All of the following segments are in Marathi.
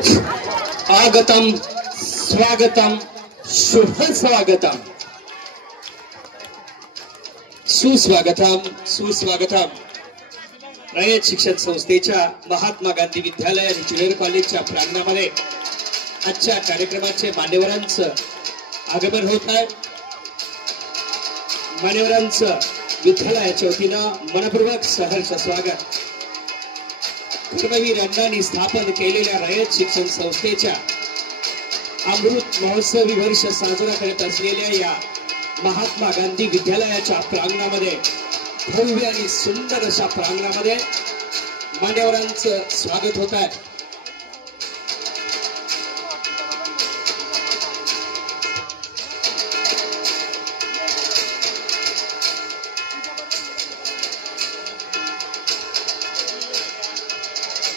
आगतम स्वागतम शुभ स्वागतम सुस्वागतम सुस्वागतम। रयत शिक्षण संस्थेच्या महात्मा गांधी विद्यालय आणि ज्युनियर कॉलेजच्या प्रांगणामध्ये आजच्या कार्यक्रमाचे मान्यवरांचं आगमन होत आहे। मान्यवरांचं विद्यालयाच्या वतीनं मनपूर्वक सहर्ष स्वागत। कर्मवीर अण्णांनी स्थापन केलेल्या रयत शिक्षण संस्थेच्या अमृत महोत्सवी वर्ष साजरा करत असलेल्या या महात्मा गांधी विद्यालयाच्या प्रांगणामध्ये भव्य आणि सुंदर अशा प्रांगणामध्ये मान्यवरांचं स्वागत होत आहे।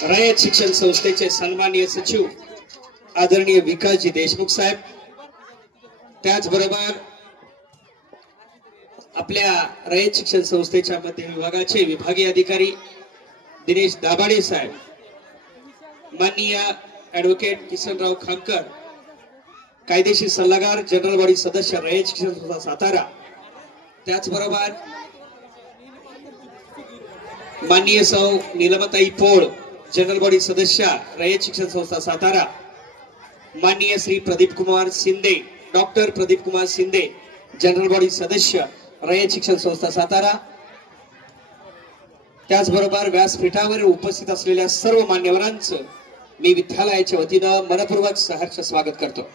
रयत शिक्षण संस्थेचे सन्माननीय सचिव आदरणीय विकासजी देशमुख साहेब, त्याचबरोबर आपल्या रयत शिक्षण संस्थेच्या मध्य विभागाचे विभागीय अधिकारी दिनेश दाभाडे साहेब, माननीय ऍडव्होकेट किसनराव खामकर, कायदेशीर सल्लागार जनरल बॉडी सदस्य रयत शिक्षण संस्था सातारा, त्याचबरोबर माननीय सौ नीलमताई पोळ, जनरल बॉडी सदस्य रयत शिक्षण संस्था सातारा, माननीय Shri Pradeep Kumar Shinde, doctor Pradeep Kumar Shinde, general body सदस्य रयत शिक्षण संस्था सातारा, त्याचबरोबर व्यासपीठावर उपस्थित असलेल्या सर्व मान्यवरांचं मी विद्यालयाच्या वतीनं मनपूर्वक सहर्ष स्वागत करतो।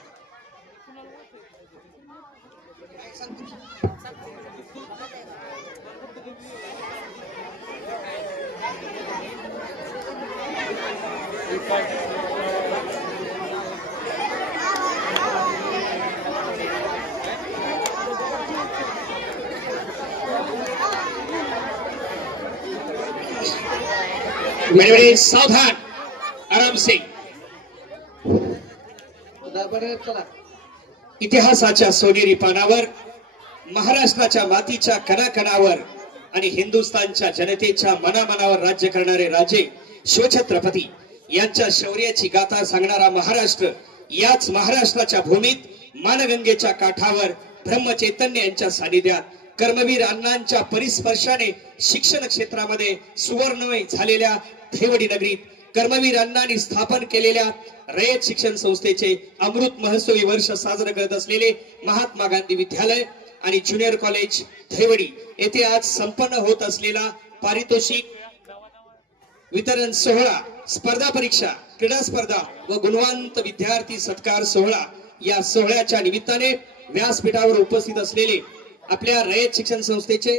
मेरे सावधान, आराम से। इतिहासाच्या सोनेरी पानावर, महाराष्ट्राच्या मातीच्या कणाकणावर आणि हिंदुस्थानच्या जनतेच्या मनामनावर राज्य करणारे राजे शिवछत्रपती यांच्या शौर्याची गाथा सांगणारा महाराष्ट्र, याच महाराष्ट्राच्या भूमीत मानगंगेच्या काठावर ब्रह्मचैतन्य यांच्या सानिध्यात कर्मवीर अण्णांच्या परिस्पर्शाने शिक्षण क्षेत्रामध्ये सुवर्णमय झालेल्या धेवडी नगरीत कर्मवीर अण्णांनी स्थापन केलेल्या रयत शिक्षण संस्थेचे अमृत महोत्सवी वर्ष साजरे करत असलेले महात्मा गांधी विद्यालय आणि ज्युनियर कॉलेज धेवडी येथे आज संपन्न होत असलेला पारितोषिक वितरण सोहळा, स्पर्धा परीक्षा, क्रीडा स्पर्धा व गुणवंत विद्यार्थी सत्कार सोहळा, या सोहळ्याच्या निमित्ताने व्यासपीठावर उपस्थित असलेले आपल्या रयत शिक्षण संस्थेचे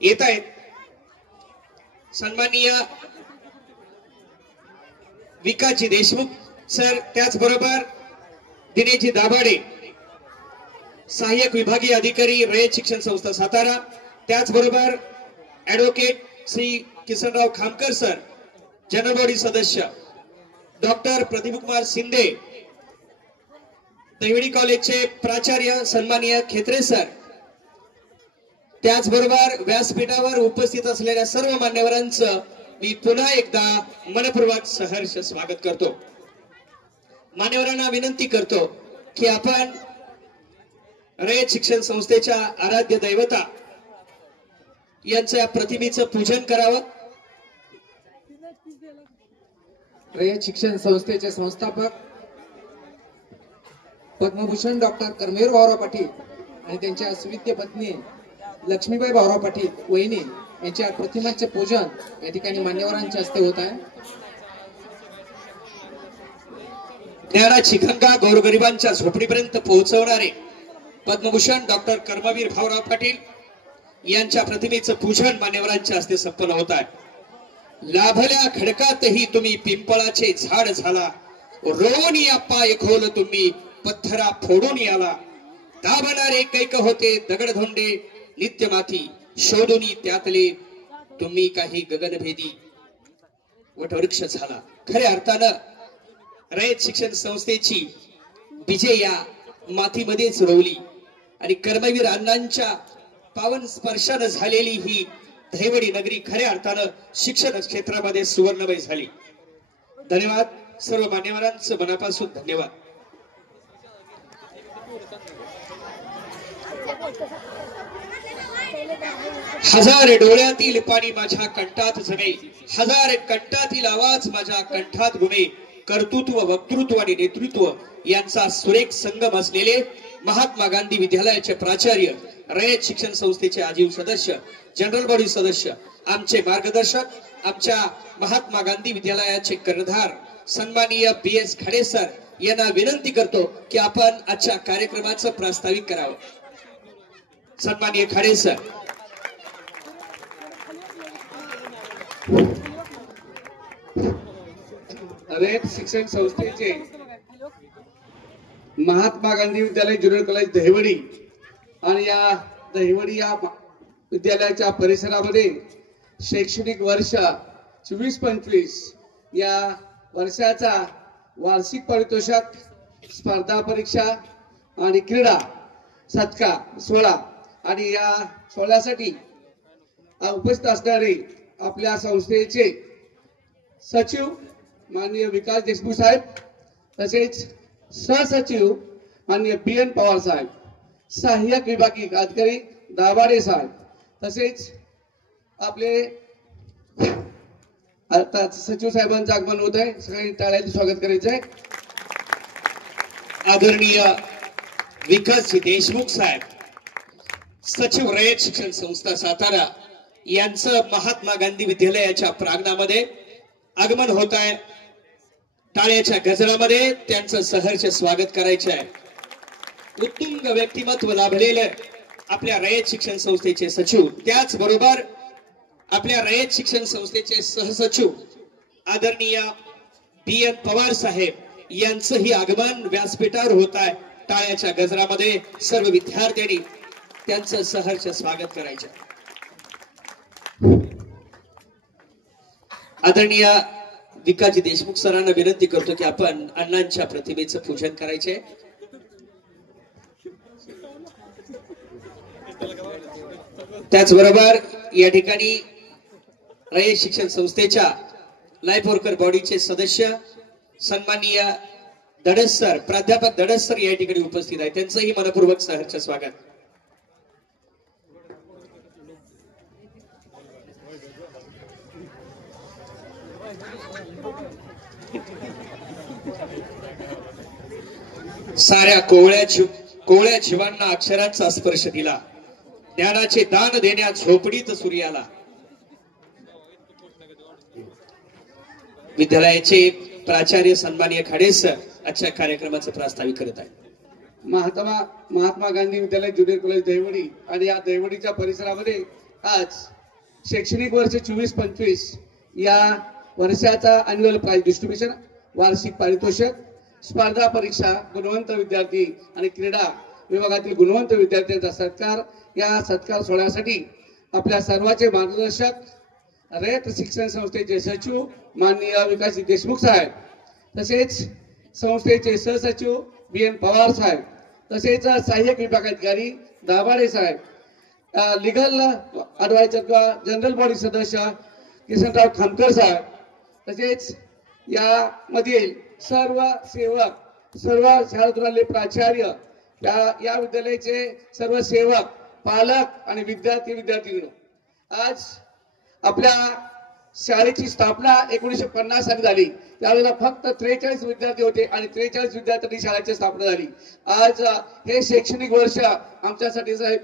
येत आहेत सन्माननीय विकासजी देशमुख सर, त्याचबरोबर दिनेशजी दाभाडे, सहाय्यक विभागीय अधिकारी रयत शिक्षण संस्था सातारा, त्याचबरोबर advocate Shri Kisanrao Khamkar sir, general body सदस्य डॉक्टर प्रदीप कुमार शिंदे, धेवडी कॉलेजचे प्राचार्य सन्माननीय खेत्रे सर, त्याचबरोबर व्यासपीठावर उपस्थित असलेल्या सर्व मान्यवरांचं मी पुन्हा एकदा मनपूर्वक सहर्ष स्वागत करतो। मान्यवरांना विनंती करतो की आपण रयत शिक्षण संस्थेच्या आराध्य दैवता यांच्या प्रतिमेचं पूजन करावं। रयत शिक्षण संस्थेचे संस्थापक पद्मभूषण डॉक्टर कर्मवीर भाऊराव पाटील आणि त्यांच्या सुविद्य पत्नी लक्ष्मीबाई भाऊराव पाटील वहिनी यांच्या प्रतिमाचे पूजन या ठिकाणी मान्यवरांच्या हस्ते होत आहे। ज्ञानाची गंगा गोरगरिबांच्या झोपडीपर्यंत पोहोचवणारे पद्मभूषण डॉक्टर कर्मवीर भाऊराव पाटील यांच्या प्रतिमेचं पूजन मान्यवरांच्या हस्ते संपन्न होत आहे। लाभल्या खडकातही तुम्ही पिंपळाचे झाड झाला, रोवून या पाय खोल तुम्ही पत्थरा फोडून याला, दाबणारे कैक होते दगडधोंडे नित्य माती, शोधुनी त्यातले तुम्ही काही गगनभेदी वटवृक्ष झाला। खऱ्या अर्थानं रयत शिक्षण संस्थेची बीजे या मातीमध्येच रोवली आणि कर्मवीर अण्णांच्या पावन स्पर्शानं झालेली ही धेवडी नगरी खऱ्या अर्थानं शिक्षण क्षेत्रामध्ये सुवर्णमय झाली। धन्यवाद. सर्व मान्यवरांचं मनापासून धन्यवाद. हजार डोळ्यातील पाणी माझ्या कंठात जमे, हजार कंठातील आवाज माझ्या कंठात घुमे. कर्तृत्व, वक्तृत्व आणि नेतृत्व यांचा सुरेख संगम असलेले महात्मा गांधी विद्यालयाचे प्राचार्य, रयत शिक्षण संस्थेचे आजीव सदस्य, जनरल बॉडी सदस्य, आमचे मार्गदर्शक, आमच्या महात्मा गांधी विद्यालयाचे कर्णधार सन्माननीय BS खाडे सर यांना विनंती करतो की आपण आजच्या कार्यक्रमाचं प्रास्ताविक करावं. सन्माननीय खाडे सर. रयत शिक्षण संस्थेचे महात्मा गांधी विद्यालय ज्युनियर कॉलेज दहिवडी आणि या दहिवडी या विद्यालयाच्या परिसरामध्ये शैक्षणिक वर्ष 24-25 या वर्षाचा वार्षिक पारितोषिक, स्पर्धा परीक्षा आणि क्रीडा सत्कार सोहळा आणि या सोहळ्यासाठी उपस्थित असणारे आपल्या संस्थेचे सचिव माननीय विकास देशमुख साहेब, तसेच सहसचिव माननीय BN पवार साहेब, सहाय्यक विभागीय अधिकारी दाभाडे साहेब, तसेच आपले आता सचिव साहेबांचं आगमन होत आहे. सगळ्यांनी टाळ्यांचं स्वागत करायचं आहे. आदरणीय विकास देशमुख साहेब, सचिव रयत शिक्षण संस्था सातारा यांचं महात्मा गांधी विद्यालयाच्या प्रांगणामध्ये आगमन होत आहे. टाळ्याच्या गजरामध्ये त्यांचं सहर्ष स्वागत करायचं आहे. उत्तुंग व्यक्तिमत्व लाभलेले आपल्या रयत शिक्षण संस्थेचे सचिव, त्याचबरोबर आपल्या रयत शिक्षण संस्थेचे सहसचिव आदरणीय BN पवार साहेब यांचंही आगमन व्यासपीठावर होत आहे. टाळ्याच्या गजरामध्ये सर्व विद्यार्थ्यांनी त्यांचं सहर्ष स्वागत करायचं. आदरणीय विकाजी देशमुख सरांना विनंती करतो की आपण अण्णांच्या प्रतिमेचं पूजन करायचे. त्याचबरोबर या ठिकाणी रयत शिक्षण संस्थेच्या लाईफ वर्कर बॉडीचे सदस्य सन्माननीय धडस सर, प्राध्यापक धडस सर या ठिकाणी उपस्थित आहे. त्यांचंही मनपूर्वक सहर्ष स्वागत. साऱ्या कोवळ्या जीवांना अक्षरांचा स्पर्श दिला, ज्ञानाचे दान देण्या झोपडीत सूर्याला. विद्यालयाचे प्राचार्य सन्माननीय खाडे सर आजच्या कार्यक्रमाचं प्रास्ताविक करत आहेत. महात्मा गांधी विद्यालय ज्युनियर कॉलेज दहिवडी आणि या दहिवडीच्या परिसरामध्ये आज शैक्षणिक वर्ष 24-25 या वर्षाचा अॅन्युअल प्राइज डिस्ट्रीब्युशन, वार्षिक पारितोषिक, स्पर्धा परीक्षा, गुणवंत विद्यार्थी आणि क्रीडा विभागातील गुणवंत विद्यार्थ्यांचा सत्कार. या सत्कार सोहळ्यासाठी आपल्या सर्वांचे मार्गदर्शक रयत शिक्षण संस्थेचे सचिव माननीय विकास देशमुख साहेब, तसेच संस्थेचे सहसचिव BN पवार साहेब, तसेच सहाय्यक विभाग अधिकारी दाभाडे साहेब, लिगल ॲडवायझर किंवा जनरल बॉडी सदस्य किसनराव खामकर साहेब, तसेच यामधील सर्व सेवक, सर्व शाळेतून प्राचार्य, या विद्यालयाचे सर्व सेवक, पालक आणि विद्यार्थी. आज आपल्या शाळेची स्थापना 1950 साली झाली. त्यावेळेला फक्त 43 विद्यार्थी होते आणि 43 विद्यार्थ्यांनी शाळेची स्थापना झाली. आज हे शैक्षणिक वर्ष आमच्यासाठी साहेब,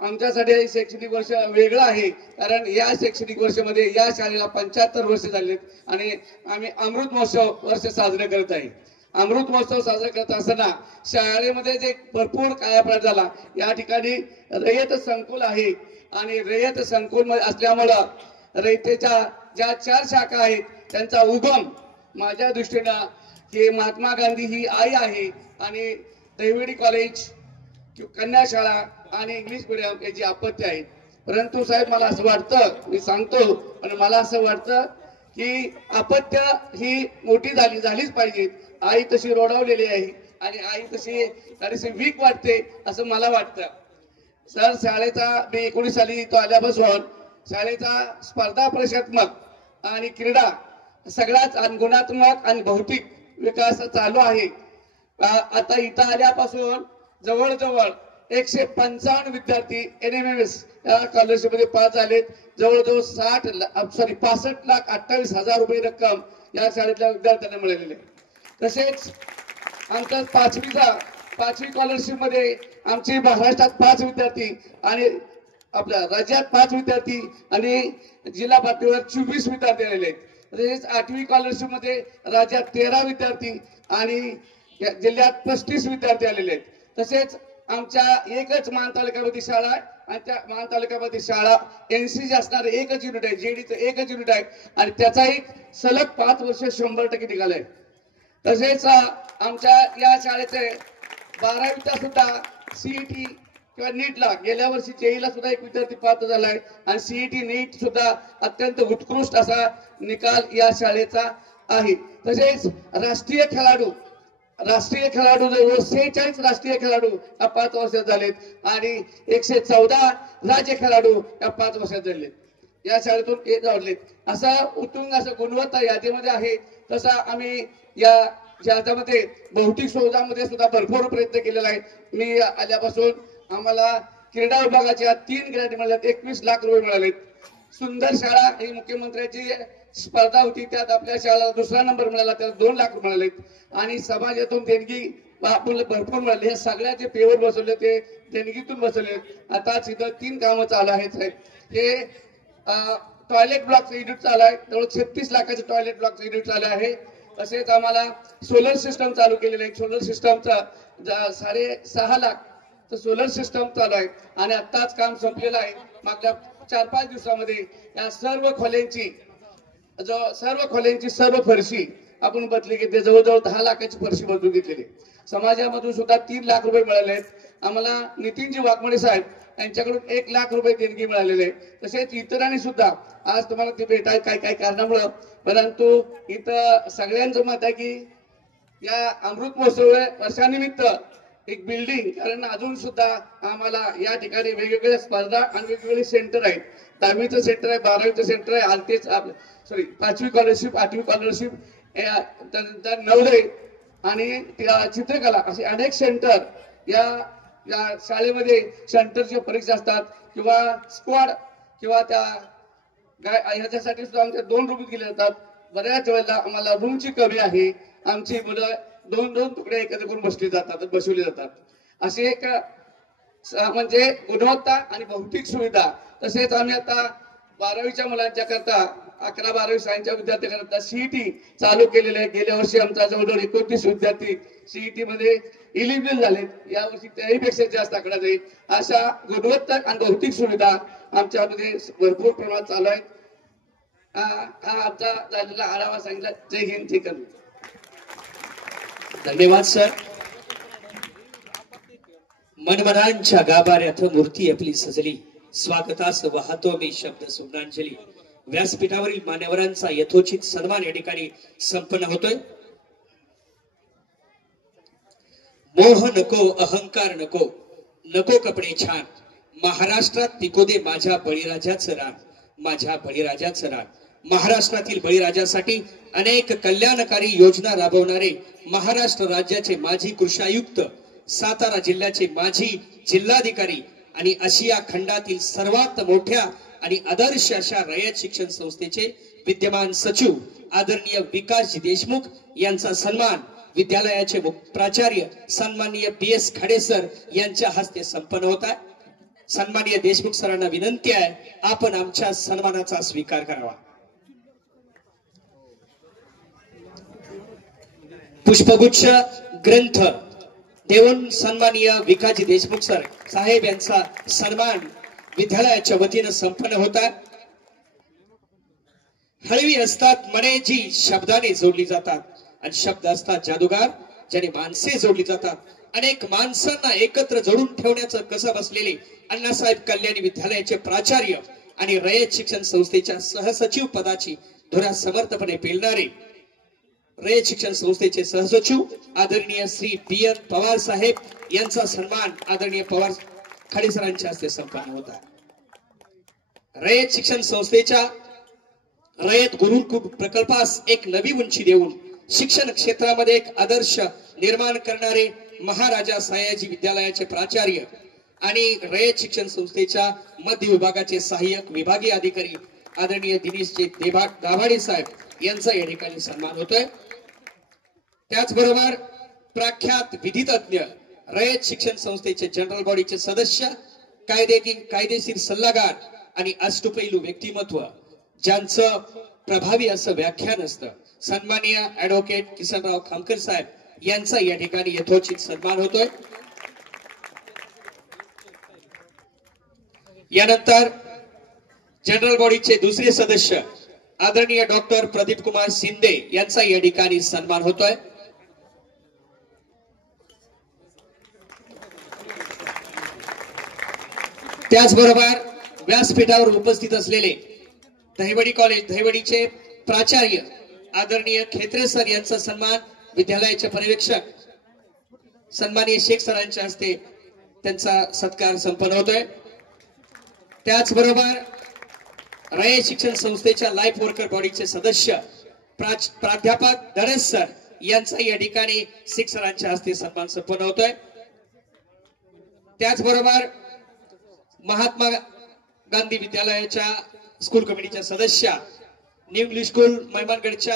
आमच्यासाठी शैक्षणिक वर्ष वेगळं आहे, कारण या शैक्षणिक वर्षामध्ये या शाळेला 75 वर्ष झाले आणि आम्ही अमृत महोत्सव वर्ष साजरे करत आहे. अमृत महोत्सव साजरा करत असताना शाळेमध्ये जे भरपूर कायापालट झाला. या ठिकाणी रयत संकुल आहे आणि रयत संकुल असल्यामुळं रयतेच्या ज्या 4 शाखा आहेत त्यांचा उगम माझ्या दृष्टीनं हे महात्मा गांधी ही आई आहे आणि दहिवडी कॉलेज, कन्या शाळा आणि इंग्लिश मिडियम याची अपत्य आहेत. परंतु साहेब मला असं वाटतं, मी सांगतो पण मला असं वाटतं की अपत्य ही मोठी झालीच पाहिजे. आई तशी रोडावलेली आहे आणि आई तशी थोडीशी वीक वाटते असं मला वाटतं. सर, शाळेचा मी 19 साली तो आल्यापासून शाळेचा स्पर्धा परीक्षात्मक आणि क्रीडा सगळ्याच गुणात्मक आणि भौतिक विकास चालू आहे. आता इथं आल्यापासून जवळजवळ 155 विद्यार्थी NMMS या स्कॉलरशिप मध्ये पास झालेत. जवळजवळ 65,28,000 रुपये रक्कम या शाळेतल्या विद्यार्थ्यांना मिळालेली आहे. तसेच आमच्या पाचवी स्कॉलरशिप मध्ये आमची महाराष्ट्रात 5 विद्यार्थी आणि आपल्या राज्यात 5 विद्यार्थी आणि जिल्हा पातळीवर 24 विद्यार्थी आलेले आहेत. तसेच 8वी स्कॉलरशिप मध्ये राज्यात 13 विद्यार्थी आणि जिल्ह्यात 35 विद्यार्थी आलेले आहेत. तसेच आमच्या एकच मान तालुक्यामध्ये शाळा आहे आणि त्या मान तालुक्यामध्ये शाळा NCC असणार एकच युनिट आहे, JDचं एकच युनिट आहे आणि त्याचाही सलग 5 वर्ष 100% निघालाय. तसेच आमच्या या शाळेचे 12वीचा सुद्धा CET किंवा नीटला गेल्या वर्षी JEE ला सुद्धा एक विद्यार्थी पात्र झालाय आणि CET नीट सुद्धा अत्यंत उत्कृष्ट असा निकाल या शाळेचा आहे. तसेच राष्ट्रीय खेळाडू जवळ 46 राष्ट्रीय खेळाडू या 5 वर्षात झालेत आणि 114 राज्य खेळाडू या 5 वर्षात झालेत. या शाळेतून हे जोडलेत. असं उत्तुंग असं गुणवत्ता यादीमध्ये आहे. तसा आम्ही या याच्यामध्ये भौतिक सुविधांमध्ये सुद्धा भरपूर प्रयत्न केलेला आहे. मी आल्यापासून आम्हाला क्रीडा विभागाच्या 3 ग्रँट मिळाल्यात, 21 लाख रुपये मिळालेत. सुंदर शाळा ही मुख्यमंत्र्यांची स्पर्धा होती, त्यात आपल्या शाळेला 2रा नंबर मिळाला, त्यात 2 लाख मिळालेत आणि समाजातून देणगी भरपूर मिळाली. हे सगळ्याचे पेवर बसवले ते देणगीतून बसवले. आता इथं 3 कामं चालू आहेत. हे टॉयलेट ब्लॉक युनिट चालू आहे, जवळ 36 लाखाचे टॉयलेट ब्लॉक युनिट चालू आहे. तसेच आम्हाला सोलर सिस्टम चालू केलेलं आहे. सोलर सिस्टमचा 6.5 लाख सोलर सिस्टम चालू आहे आणि आत्ताच काम संपलेलं आहे. मागच्या 4-5 दिवसामध्ये या सर्व खोल्यांची सर्व फरशी आपण बदली घेतली. जवळजवळ 10 लाखाची फरशी बदलून घेतलेली. समाजामधून सुद्धा 3 लाख रुपये मिळाले आहेत. आम्हाला नितीनजी वाघमोडे साहेब यांच्याकडून 1 लाख रुपये देणगी मिळालेले आहे. तसेच इतरांनी सुद्धा आज तुम्हाला ते भेटाय काय कारणामुळं, परंतु इथं सगळ्यांचं मत आहे की या अमृत महोत्सव वर्षानिमित्त एक बिल्डिंग, कारण अजून सुद्धा आम्हाला या ठिकाणी वेगवेगळ्या स्पर्धा आणि वेगवेगळे सेंटर आहेत. 10वीचं सेंटर आहे, 12वीचं सेंटर आहे, 5वी स्कॉलरशिप, 8वी स्कॉलरशिप, त्यानंतर नवोदय आणि चित्रकला असे अनेक सेंटर या शाळेमध्ये सेंटरच्या परीक्षा असतात किंवा स्क्वॉड किंवा त्या ह्याच्यासाठी सुद्धा आमच्या 2 रूम केले जातात. बऱ्याच वेळेला आम्हाला रूमची कमी आहे. आमची मुलं 2-2 तुकडे एकत्र करून बसवली जातात. असे एक म्हणजे गुणवत्ता आणि भौतिक सुविधा. तसेच आम्ही आता 12वीच्या मुलांच्या करता 11-12वी सायन्सच्या विद्यार्थ्यांकरता CET चालू केलेले आहे. गेल्या वर्षी आमचा जवळजवळ 29 विद्यार्थी CET मध्ये इलिजिबल झाले. यावर्षी त्याहीपेक्षा जास्त आकडा जाईल. अशा गुणवत्ता आणि भौतिक सुविधा आमच्यामध्ये भरपूर प्रमाणात चालू आहेत. हा आमचा झालेला आढावा सांगितला. जय हिंद. जय हिंद. धन्यवाद सर. मनमनांच्या गाभाऱ्यात मूर्ती आपली सजली, स्वागतास वाहतो मी शब्द सुमनांजली. व्यासपीठावरील मान्यवरांचा यथोचित सन्मान या ठिकाणी संपन्न होतोय. मोह नको, अहंकार नको, नको कपडे छान, महाराष्ट्रात पिको दे माझ्या बळीराजाचं रान, माझ्या बळीराजाचं रान. महाराष्ट्रातील बळीराजासाठी अनेक कल्याणकारी योजना राबवणारे महाराष्ट्र राज्याचे माजी कृषी आयुक्त, सातारा जिल्ह्याचे माजी जिल्हाधिकारी आणि आशिया खंडातील सर्वात मोठ्या आणि आदर्श अशा रयत शिक्षण संस्थेचे विद्यमान सचिव आदरणीय विकासजी देशमुख यांचा सन्मान विद्यालयाचे प्राचार्य सन्माननीय PS खाडे सर यांच्या हस्ते संपन्न होत आहे. सन्माननीय देशमुख सरांना विनंती आहे, आपण आमच्या सन्मानाचा स्वीकार करावा. पुष्पगुच्छ ग्रंथ देऊन सन्माननीय विकासजी देशमुख सर साहेब यांचा सन्मान विद्यालयाच्या वतीनं संपन्न होता. हळवी असतात मने जी शब्दाने जोडली जातात आणि शब्द असतात जादूगार ज्याने माणसे जोडली जातात. अनेक माणसांना एकत्र जोडून ठेवण्याचं कसब असलेले अण्णासाहेब कल्याणी विद्यालयाचे प्राचार्य आणि रयत शिक्षण संस्थेच्या सहसचिव पदाची धुरा समर्थपणे पेलणारे रयत शिक्षण संस्थेचे सहसचिव आदरणीय श्री PN पवार साहेब यांचा सन्मान आदरणीय पवार खाडे सरांच्या हस्ते संपन्न होता. रयत शिक्षण संस्थेच्या रयत गुरुकुल प्रकल्पास एक नवी उंची देऊन शिक्षण क्षेत्रामध्ये एक आदर्श निर्माण करणारे महाराजा सयाजी विद्यालयाचे प्राचार्य आणि रयत शिक्षण संस्थेच्या मध्य विभागाचे सहाय्यक विभागीय अधिकारी आदरणीय दिनेशजी दाभाडे साहेब यांचा या ठिकाणी सन्मान होतोय। त्याचबरोबर प्रख्यात विधितज्ञ रयत शिक्षण संस्थेचे जनरल बॉडीचे सदस्य कायदेशीर सल्लागार आणि अष्टपैलू व्यक्तिमत्व ज्यांचं प्रभावी असं व्याख्यान असतं सन्माननीय ऍडव्होकेट किसनराव खामकर साहेब यांचा या ठिकाणी यथोचित सन्मान होतोय। यानंतर जनरल बॉडीचे दुसरे सदस्य आदरणीय डॉक्टर प्रदीप कुमार शिंदे यांचा या ठिकाणी सन्मान होतोय। त्याचबरोबर व्यासपीठावर उपस्थित असलेले दहिवडी कॉलेज दहिवडीचे प्राचार्य आदरणीय खेत्रे सर यांचा सन्मान विद्यालयाचे पर्यवेक्षक सन्माननीय शेख सरांच्या हस्ते त्यांचा सत्कार संपन्न होतोय। त्याचबरोबर रयत शिक्षण संस्थेच्या लाईफ वर्कर बॉडीचे सदस्य प्राध्यापक धडस सर यांचा या ठिकाणी शेख सरांच्या हस्ते सन्मान संपन्न होतोय। त्याचबरोबर महात्मा गांधी विद्यालयाच्या स्कूल कमिटीच्या सदस्य न्यू इंग्लिश स्कूल मेहमानगडच्या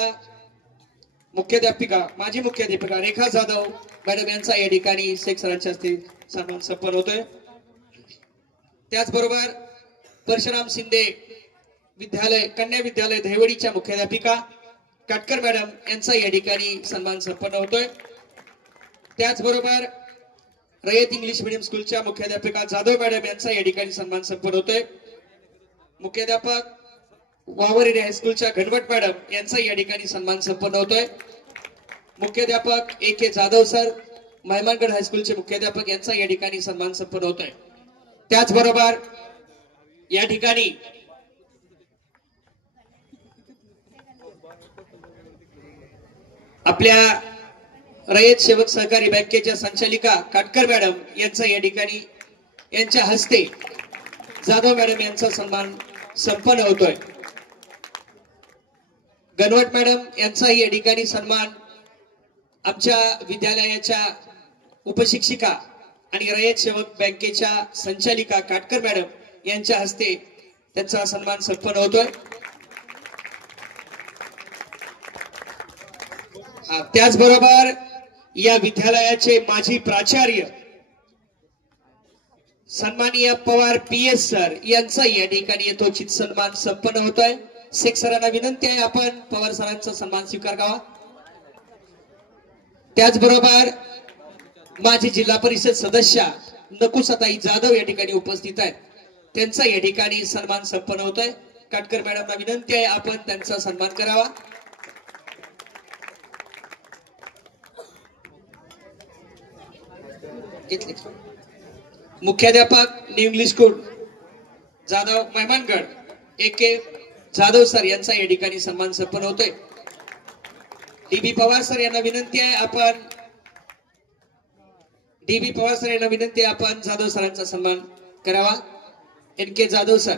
मुख्याध्यापिका माजी मुख्याध्यापिका रेखा जाधव मॅडम यांचा या ठिकाणी शेख सरांच्या हस्ते सन्मान संपन्न होतोय। त्याचबरोबर परशुराम शिंदे विद्यालय कन्या विद्यालय दहिवडीच्या मुख्याध्यापिका काटकर मॅडम यांचा या ठिकाणी सन्मान संपन्न होतोय। त्याचबरोबर रयत इंग्लिश मीडियम स्कूलच्या मुख्याध्यापिका जाधव मॅडम यांचा या ठिकाणी सन्मान संपन्न होतोय। मुख्याध्यापक वावरे हायस्कूलच्या घनवट मॅडम यांचा या ठिकाणी सन्मान संपन्न होतोय। मुख्याध्यापक AK जाधव सर मेहमानगड हायस्कूलचे मुख्याध्यापक यांचा या ठिकाणी सन्मान संपन्न होतोय। त्याचबरोबर या ठिकाणी आपल्या रयत सेवक सहकारी बँकेच्या संचालिका काटकर मॅडम यांचा या ठिकाणी यांच्या हस्ते जाधव मॅडम यांचा सन्मान संपन्न होतोय। गणवट मॅडम यांचाही या ठिकाणी सन्मान आमच्या विद्यालयाच्या उपशिक्षिका आणि रयत सेवक बँकेच्या संचालिका काटकर मॅडम यांच्या हस्ते त्यांचा सन्मान संपन्न होतोय। त्याचबरोबर या विद्यालयाचे माजी प्राचार्य सन्माननीय पवार PS सर यांचा या ठिकाणी यथोचित सन्मान संपन्न होतोय। शेख सरांना विनंती आहे आपण पवार सरांचा सन्मान स्वीकारावा। त्याचबरोबर माजी जिल्हा परिषद सदस्य नकुसताई जाधव या ठिकाणी उपस्थित आहेत त्यांचा या ठिकाणी सन्मान संपन्न होतोय। काटकर मॅडमना विनंती आहे आपण त्यांचा सन्मान करावा। मुख्याध्यापक New English School Jadhav Mehmangad AK Jadhav sir यांचा या ठिकाणी सन्मान संपन्न होतोय। DB पवार सर यांना विनंती आहे आपण जाधव सरांचा सन्मान करावा। NK जाधव सर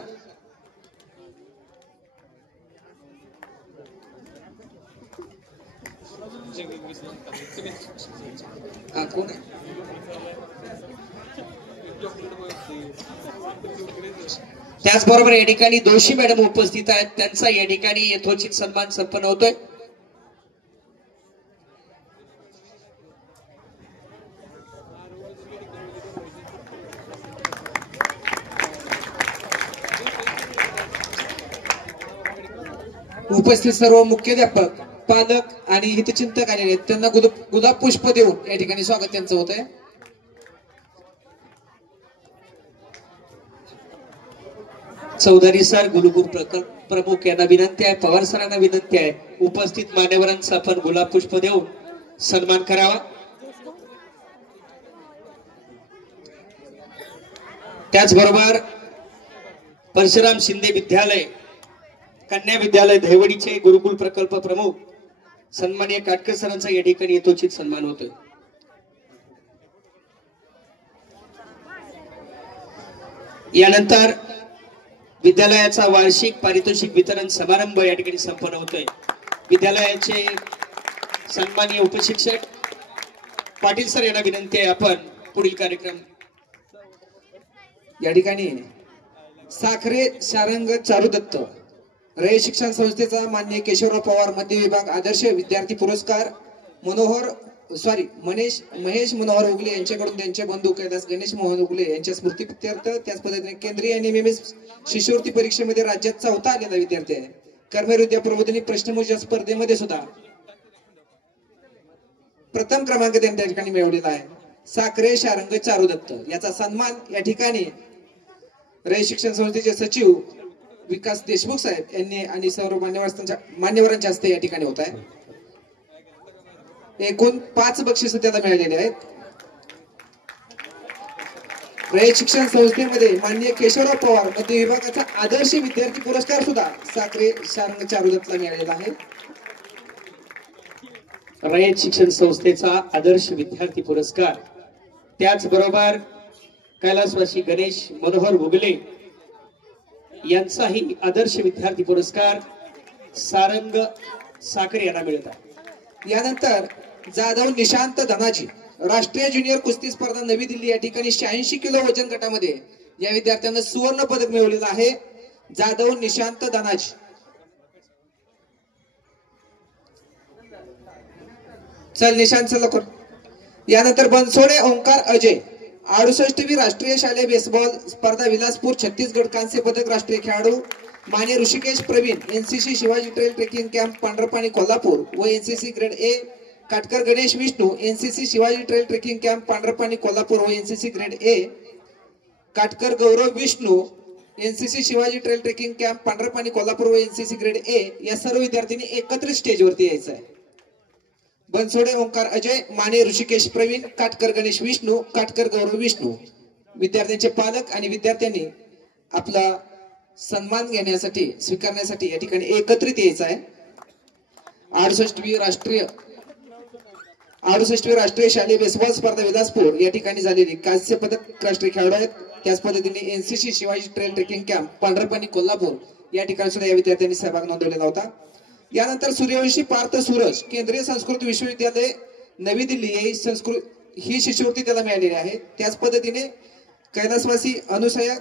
कोण आहे? त्याचबरोबर या ठिकाणी दोषी मॅडम उपस्थित आहेत त्यांचा या ठिकाणी यथोचित सन्मान संपन्न होतोय। उपस्थित सर्व मुख्याध्यापक पालक आणि हितचिंतक आलेले आहेत त्यांना गुलाब पुष्प देऊन या ठिकाणी स्वागत त्यांचं होत आहे। चौधरी सर गुरुकुल प्रकल्प प्रमुख यांना विनंती आहे पवार सरांना विनंती आहे उपस्थित मान्यवरांचा आपण गुलाब पुष्प देऊन सन्मान करावा। त्याचबरोबर परशुराम शिंदे विद्यालय कन्या विद्यालय दहिवडीचे गुरुकुल प्रकल्प प्रमुख सन्माननीय काटकर सरांचा या ठिकाणी यथोचित सन्मान होतोय। यानंतर विद्यालयाचा वार्षिक पारितोषिक वितरण समारंभ या ठिकाणी संपन्न होतोय. विद्यालयाचे सन्माननीय उपशिक्षक पाटील सर यांना विनंती आहे आपण पुढील कार्यक्रम. या ठिकाणी साखरे शारंग चारुदत्त रयत शिक्षण संस्थेचा मान्य केशवराव पवार मध्य विभाग आदर्श विद्यार्थी पुरस्कार महेश मनोहर उगले यांच्याकडून त्यांचे बंधू कैलास गणेश मोहन उगले यांच्या स्मृतीप्रित्यर्थ. त्याच पद्धतीने केंद्रीय आणि एमएमएस शिष्यवृत्ती परीक्षेमध्ये राज्यात 4था आलेला विद्यार्थी आहे. कर्मवीर विद्या प्रबोधिनी प्रश्नमंजुषा स्पर्धेमध्ये सुद्धा प्रथम क्रमांक त्यांनी त्या ठिकाणी मिळवलेला आहे. साखरे शारंग चारुदत्त याचा सन्मान या ठिकाणी रयत शिक्षण संस्थेचे सचिव विकास देशमुख साहेब यांनी आणि सर्व मान्यवरांच्या हस्ते या ठिकाणी होत आहे. एकूण 5 बक्षीस त्याला मिळालेले आहेत. रयत शिक्षण संस्थेमध्ये माननीय केशवराव पवार मध्य विभागाचा आदर्श विद्यार्थी पुरस्कार सुद्धा साखरे शारंग चारुदत्तला मिळालेला आहे. रयत शिक्षण संस्थेचा आदर्श विद्यार्थी पुरस्कार त्याचबरोबर कैलासवासी गणेश मनोहर उगले यांचाही आदर्श विद्यार्थी पुरस्कार सारंग साखरे यांना मिळत आहे. यानंतर जाधव निशांत धनाजी राष्ट्रीय ज्युनियर कुस्ती स्पर्धा नवी दिल्ली या ठिकाणी 86 किलो वजन गटामध्ये या विद्यार्थ्यांना सुवर्ण पदक मिळवलेलं आहे. जाधव निशांत धनाजी. चल निशांत लवकर. यानंतर बनसोडे ओंकार अजय 68वी राष्ट्रीय शालेय बेसबॉल स्पर्धा विलासपूर छत्तीसगड कांस्य पदक राष्ट्रीय खेळाडू. Mane Rishikesh Pravin NCC Shivaji trail trekking camp Pandharpani Kolhapur व NCC grade A. Katkar Ganesh Vishnu NCC Shivaji trail trekking camp Pandharpani Kolhapur व NCC grade A. Katkar Gaurav Vishnu NCC Shivaji trail trekking camp Pandharpani Kolhapur व एनसीसी ग्रेड ए. या सर्व विद्यार्थ्यांनी एकत्रित स्टेजवरती यायचं आहे. बनसोडे ओंकार अजय, माने ऋषिकेश प्रवीण, काटकर गणेश विष्णू, काटकर गौरव विष्णू. विद्यार्थ्यांचे पालक आणि विद्यार्थ्यांनी आपला सन्मान घेण्यासाठी स्वीकारण्यासाठी या ठिकाणी एकत्रित यायचं आहे. 68वी राष्ट्रीय शालेय बेसबॉल स्पर्धा विलासपूर या ठिकाणी झालेली कांस्य पदक राष्ट्रीय खेळाडू आहेत. त्याच पद्धतीने NCC Shivaji trail trekking camp Pandharpani Kolhapur या ठिकाणी सुद्धा या विद्यार्थ्यांनी सहभाग नोंदवलेला होता. यानंतर सूर्यवंशी पार्थ सूरज केंद्रीय संस्कृत विश्वविद्यालय नवी दिल्ली ही शिष्यवृत्ती त्याला मिळालेली आहे. त्याच पद्धतीने कैलासवासी अनुसया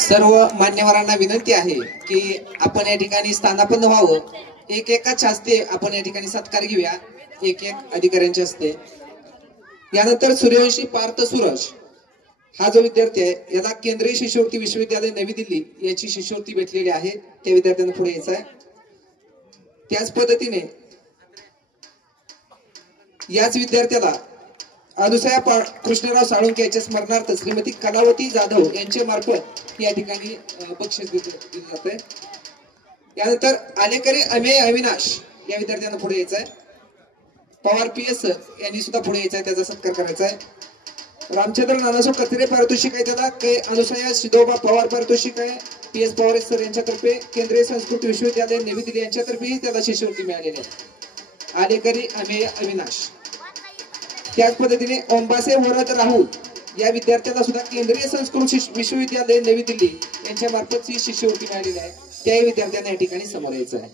सर्व मान्यवरांना विनंती आहे की आपण या ठिकाणी स्थानापन्न व्हावं. एकाच्या हस्ते आपण या ठिकाणी सत्कार घेऊया, एक अधिकाऱ्यांच्या हस्ते. यानंतर सूर्यवंशी पार्थ सूरज हा जो विद्यार्थी आहे याला केंद्रीय शिष्यवृत्ती विश्वविद्यालय नवी दिल्ली याची शिष्यवृत्ती भेटलेली आहे. त्या विद्यार्थ्यांना पुढे यायचं आहे. त्याच पद्धतीने याच विद्यार्थ्याला अनुसया कृष्णराव साळुंके यांच्या स्मरणार्थ श्रीमती कलावती जाधव यांच्या मार्फत या ठिकाणी बक्षीस दिले जाते. यानंतर आलेकरी अमेय अविनाश या विद्यार्थ्यांना पुढे यायचं आहे. पवार पीएस यांनी सुद्धा पुढे यायचं आहे, त्याचा सत्कार करायचा आहे. रामचंद्र नानासो कचरे पारितोषिक आहे त्याला. अनुसया सिद्धोबा पवार पारितोषिक आहे पीएस पवार सर यांच्यातर्फे. केंद्रीय संस्कृत विश्वविद्यालय नवी दिल्ली यांच्यातर्फेही त्याला शिष्यवृत्ती मिळालेली आहे. आलेकरी अमेय अविनाश. त्याच पद्धतीने ओंबासे वरद राहुल या विद्यार्थ्याला सुद्धा केंद्रीय संस्कृत विश्वविद्यालय नवी दिल्ली यांच्या मार्फत ही शिष्यवृत्ती मिळालेली आहे. त्याही विद्यार्थ्यांना या ठिकाणी समोर यायचं आहे.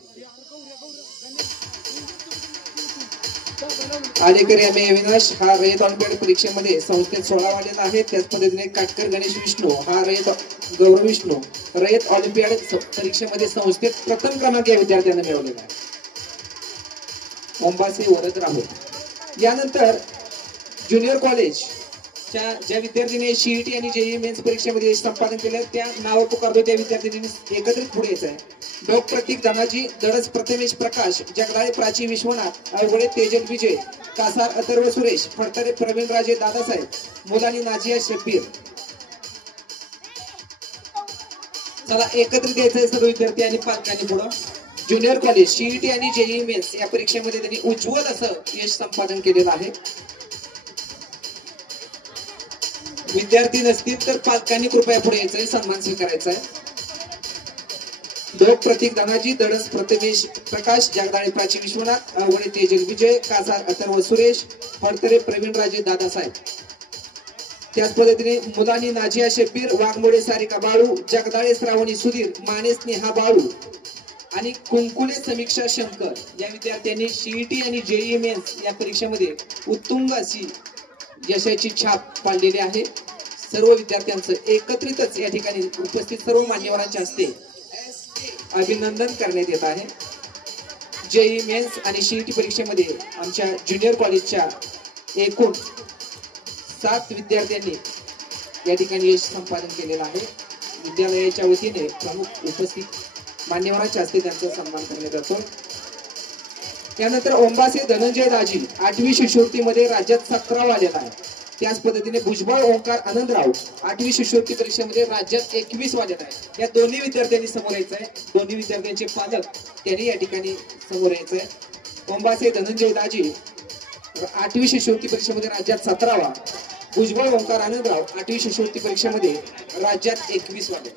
आलेकरी अमेय अविनाश हा रयत ऑलिम्पियाड परीक्षेमध्ये संस्थेत 16 आलेला आहे. त्याच पद्धतीने काटकर गणेश विष्णू हा रयत गौरव विष्णू रयत ऑलिम्पियाड परीक्षेमध्ये संस्थेत प्रथम क्रमांक या विद्यार्थ्यांना मिळवलेला आहे. ओंबासे वरद राहुल. यानंतर ज्युनियर कॉलेजच्या ज्या विद्यार्थ्यांनी सीईटी आणि जेईई मेन्स परीक्षेमध्ये संपादन केलं त्या नाव पुकारतो त्या विद्यार्थ्यांनी एकत्रित पुढे यायचं आहे. डॉ प्रतीक धनाजी, दडस प्रथमेश प्रकाश, जगदाळे प्राची विश्वनाथ, अवघडे तेजल विजय, कासार अथर्व सुरेश, फडतरे प्रवीण राजे दादासाहेब, मुलानी नाजिया शब्बीर. चला एकत्रित यायचं सर्व विद्यार्थी आणि पालकांनी पुढं. ज्युनियर कॉलेज सीईटी आणि जेईई मेन्स या परीक्षेमध्ये त्यांनी उज्ज्वल असं यश संपादन केलेलं आहे. विद्यार्थी नसतील तर पालकांनी कृपया पुढे यायचंय, सन्मान स्वीकारायचा आहे. डोक प्रतीक धनाजी, दडस प्रथमेश प्रकाश, जगदाळे प्राची विश्वनाथ, अवघडे तेजल विजय, कासार अथर्व सुरेश, फडतरे प्रवीण राजे दादासाहेब. त्याच पद्धतीने मुलानी नाजिया शब्बीर, वाघमोडे सारिका बाळू, जगदाळे श्रावणी सुधीर, माने स्नेहा बाळू आणि कुंकुले समीक्षा शंकर या विद्यार्थ्यांनी सीईटी आणि जेईई मेन्स या परीक्षेमध्ये उत्तुंग अशी यशाची छाप पाडलेली आहे. सर्व विद्यार्थ्यांचं एकत्रितच या ठिकाणी उपस्थित सर्व मान्यवरांच्या हस्ते अभिनंदन करण्यात येत आहे. जेईई मेन्स आणि सीईटी परीक्षेमध्ये आमच्या ज्युनियर कॉलेजच्या एकूण 7 विद्यार्थ्यांनी या ठिकाणी यश संपादन केलेलं आहे. विद्यालयाच्या वतीने प्रमुख उपस्थित मान्यवरांच्या हस्ते त्यांचा सन्मान करण्यात येतो. त्यानंतर ओंबासे धनंजय दाजी 8वी शिष्यवृत्तीमध्ये राज्यात 17वा आलेला आहे. त्याच पद्धतीने भुजबळ ओंकार आनंदराव 8वी शिष्यवृत्ती परीक्षेमध्ये राज्यात 21वा आलेला आहे. या दोन्ही विद्यार्थ्यांनी समोर यायचं आहे. दोन्ही विद्यार्थ्यांचे पालक त्यांनी या ठिकाणी समोर यायचं आहे. ओंबासे धनंजय दाजी 8वी शिष्यवृत्ती परीक्षेमध्ये राज्यात 17वा, भुजबळ ओंकार आनंदराव 8वी शिष्यवृत्ती परीक्षेमध्ये राज्यात 21वा आले.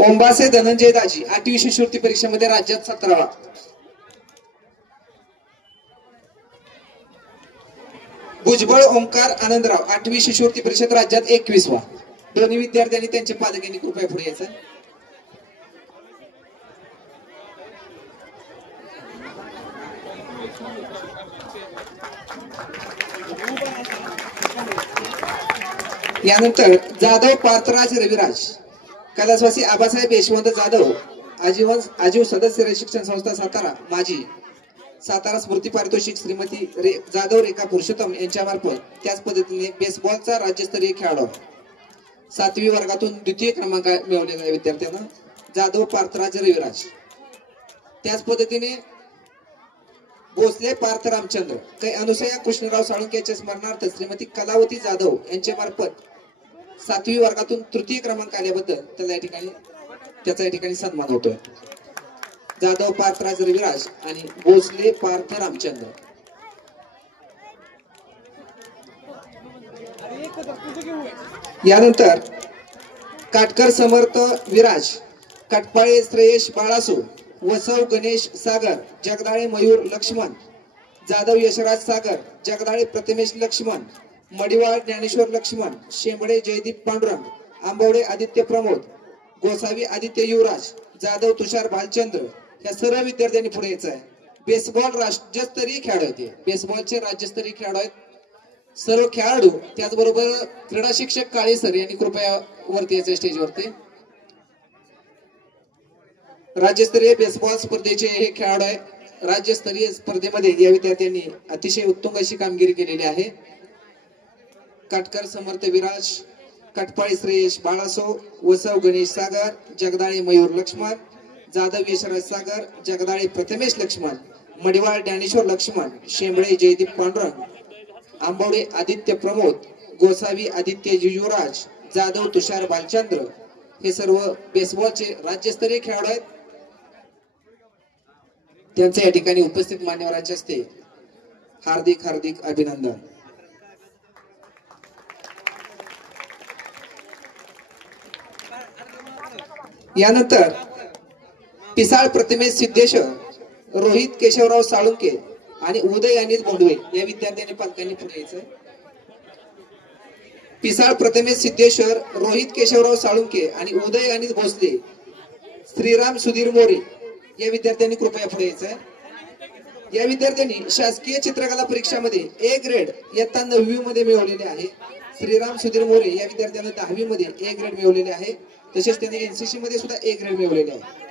ओंबासे धनंजय दाजी 8वी शिष्यवृत्ती परीक्षेमध्ये राज्यात 17वा, भुजबळ ओंकार आनंदराव 8वी शिष्यवृत्ती परीक्षेत राज्यात 21वा. दोन्ही विद्यार्थ्यांनी त्यांच्या पालकांनी कृपया पुढे यायचं. यानंतर जाधव पार्थराज रविराज, कैलासवासी आबासाहेब यशवंत जाधव, आजीव सदस्य शिक्षण संस्था सातारा, माजी सातारा स्मृती पारितोषिक श्रीमती जाधव रेखा पुरुषोत्तम यांच्या मार्फत. त्याच पद्धतीने बेसबॉलचा राज्यस्तरीय खेळाडू 7वी वर्गातून द्वितीय क्रमांक मिळवलेल्या विद्यार्थ्यांना जाधव पार्थराज रविराज. त्याच पद्धतीने भोसले पार्थ रामचंद्र, कै अनुसया कृष्णराव साळुंके यांच्या स्मरणार्थ श्रीमती कलावती जाधव यांच्या मार्फत 7वी वर्गातून तृतीय क्रमांक आल्याबद्दल त्याचा या ठिकाणी सन्मान होतोय. जाधव पार्थराज रविराज आणि भोसले पार्थ रामचंद्र. यानंतर काटकर समर्थ विराज, कटपाळे श्रेयश बाळासो, वसव गणेश सागर, जगदाळे मयूर लक्ष्मण, जाधव यशराज सागर, जगदाळे प्रथमेश लक्ष्मण, मडिवाळ ज्ञानेश्वर लक्ष्मण, शेंबडे जयदीप पांडुरंग, आंबवडे आदित्य प्रमोद, गोसावी आदित्य युवराज, जाधव तुषार भालचंद्र या सर्व विद्यार्थ्यांनी पुढे यायचं आहे. बेसबॉल राज्यस्तरीय खेळाडू आहेत. बेसबॉलचे राज्यस्तरीय खेळाडू आहेत सर्व खेळाडू. त्याचबरोबर क्रीडा शिक्षक काळे सर यांनी कृपया वरती यायचं स्टेजवरती. राज्यस्तरीय बेसबॉल स्पर्धेचे हे खेळाडू आहे. राज्यस्तरीय स्पर्धेमध्ये या विद्यार्थ्यांनी अतिशय उत्तुंग अशी कामगिरी केलेली आहे. काटकर समर्थ विराज, कटपाळी श्रेयश बाळासो, वसव गणेश सागर, जगदाळे मयूर लक्ष्मण, जाधव यशराज सागर, जगदाळे प्रथमेश लक्ष्मण, मडिवाळ ज्ञानेश्वर लक्ष्मण, शेंबळे जयदीप पांडुरंग, आंबवडे आदित्य प्रमोद, गोसावी आदित्य युवराज, जाधव तुषार भालचंद्र हे सर्व बेसबॉलचे राज्यस्तरीय खेळाडू आहेत. त्यांचे या ठिकाणी उपस्थित मान्यवरांच्या हस्ते हार्दिक हार्दिक अभिनंदन. यानंतर पिसाळ प्रतिमेश सिद्धेश्वर, रोहित केशवराव साळुंके आणि उदय अनिल बोंडवे या विद्यार्थ्यांनी पालकांनी पुढे यायचं. पिसाळ प्रतिमेश सिद्धेश्वर, रोहित केशवराव साळुंके आणि उदय अनिल भोसले, श्रीराम सुधीर मोरे या विद्यार्थ्यांनी कृपया पुढे यायचं. या विद्यार्थ्यांनी शासकीय चित्रकला परीक्षामध्ये ए ग्रेड इयत्ता 9वी मध्ये मिळवलेले आहे. श्रीराम सुधीर मोरे या विद्यार्थ्यांना 10वी मध्ये ए ग्रेड मिळवलेले आहे. तसेच त्यांनी एनसीसी मध्ये सुद्धा ए ग्रेड मिळवलेले आहे.